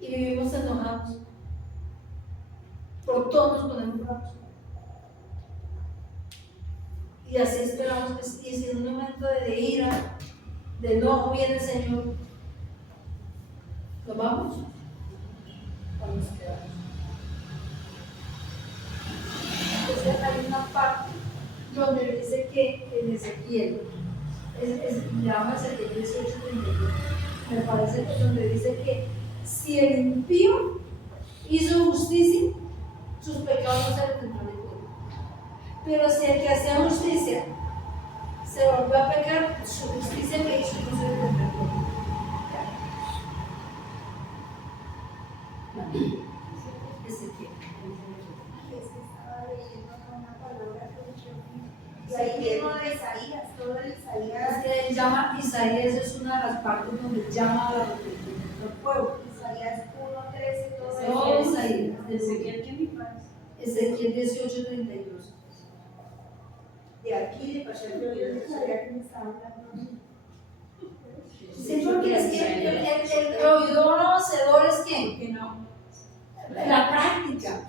y vivimos enojados. Por todo nos ponemos bravos. Y así esperamos que, y si en un momento de ira, de enojo viene el Señor, ¿nos vamos? ¿O nos quedamos? Entonces hay una parte donde dice que en Ezequiel, llama Ezequiel 18:31, me parece que donde dice que si el impío hizo justicia, sus pecados no se le tendrán en cuenta. Pero si el que hacía justicia se volvió a pecar, su justicia que hizo no se le tendrá en cuenta. Ezequiel. Es que estaba leyendo una palabra que y ahí mismo de Isaías, todo el Isaías. Es que llama Isaías, es una de las partes donde llama a la arrepentimiento del pueblo. Isaías 1:13, todo Todo eso. Isaías. Ezequiel, ¿qué me parece? Ezequiel 18:32. De aquí, de pasar yo no sabía que me estaba hablando. Sí, porque es que el oidor o hacedor es quién? Que no. La práctica.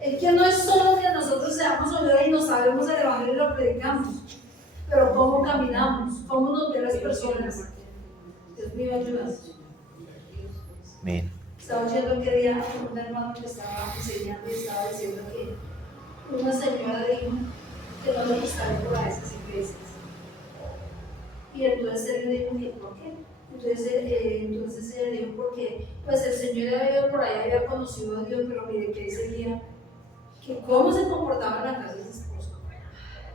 Es que no es solo que nosotros seamos oidores y nos sabemos el evangelio y lo predicamos, pero cómo caminamos, cómo nos ven las personas. Dios mío, ayúdanos. Amén. Estaba oyendo que día un hermano que estaba enseñando y estaba diciendo que una señora dijo que no le gustaba ir a esas iglesias. Y entonces él le dijo, ¿por qué? Entonces ella dijo, porque pues el Señor había ido por allá, había conocido a Dios, pero mire que dice el día, que cómo se comportaba en la casa de su esposo.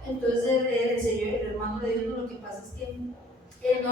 Entonces el hermano le dijo, no, lo que pasa es que él no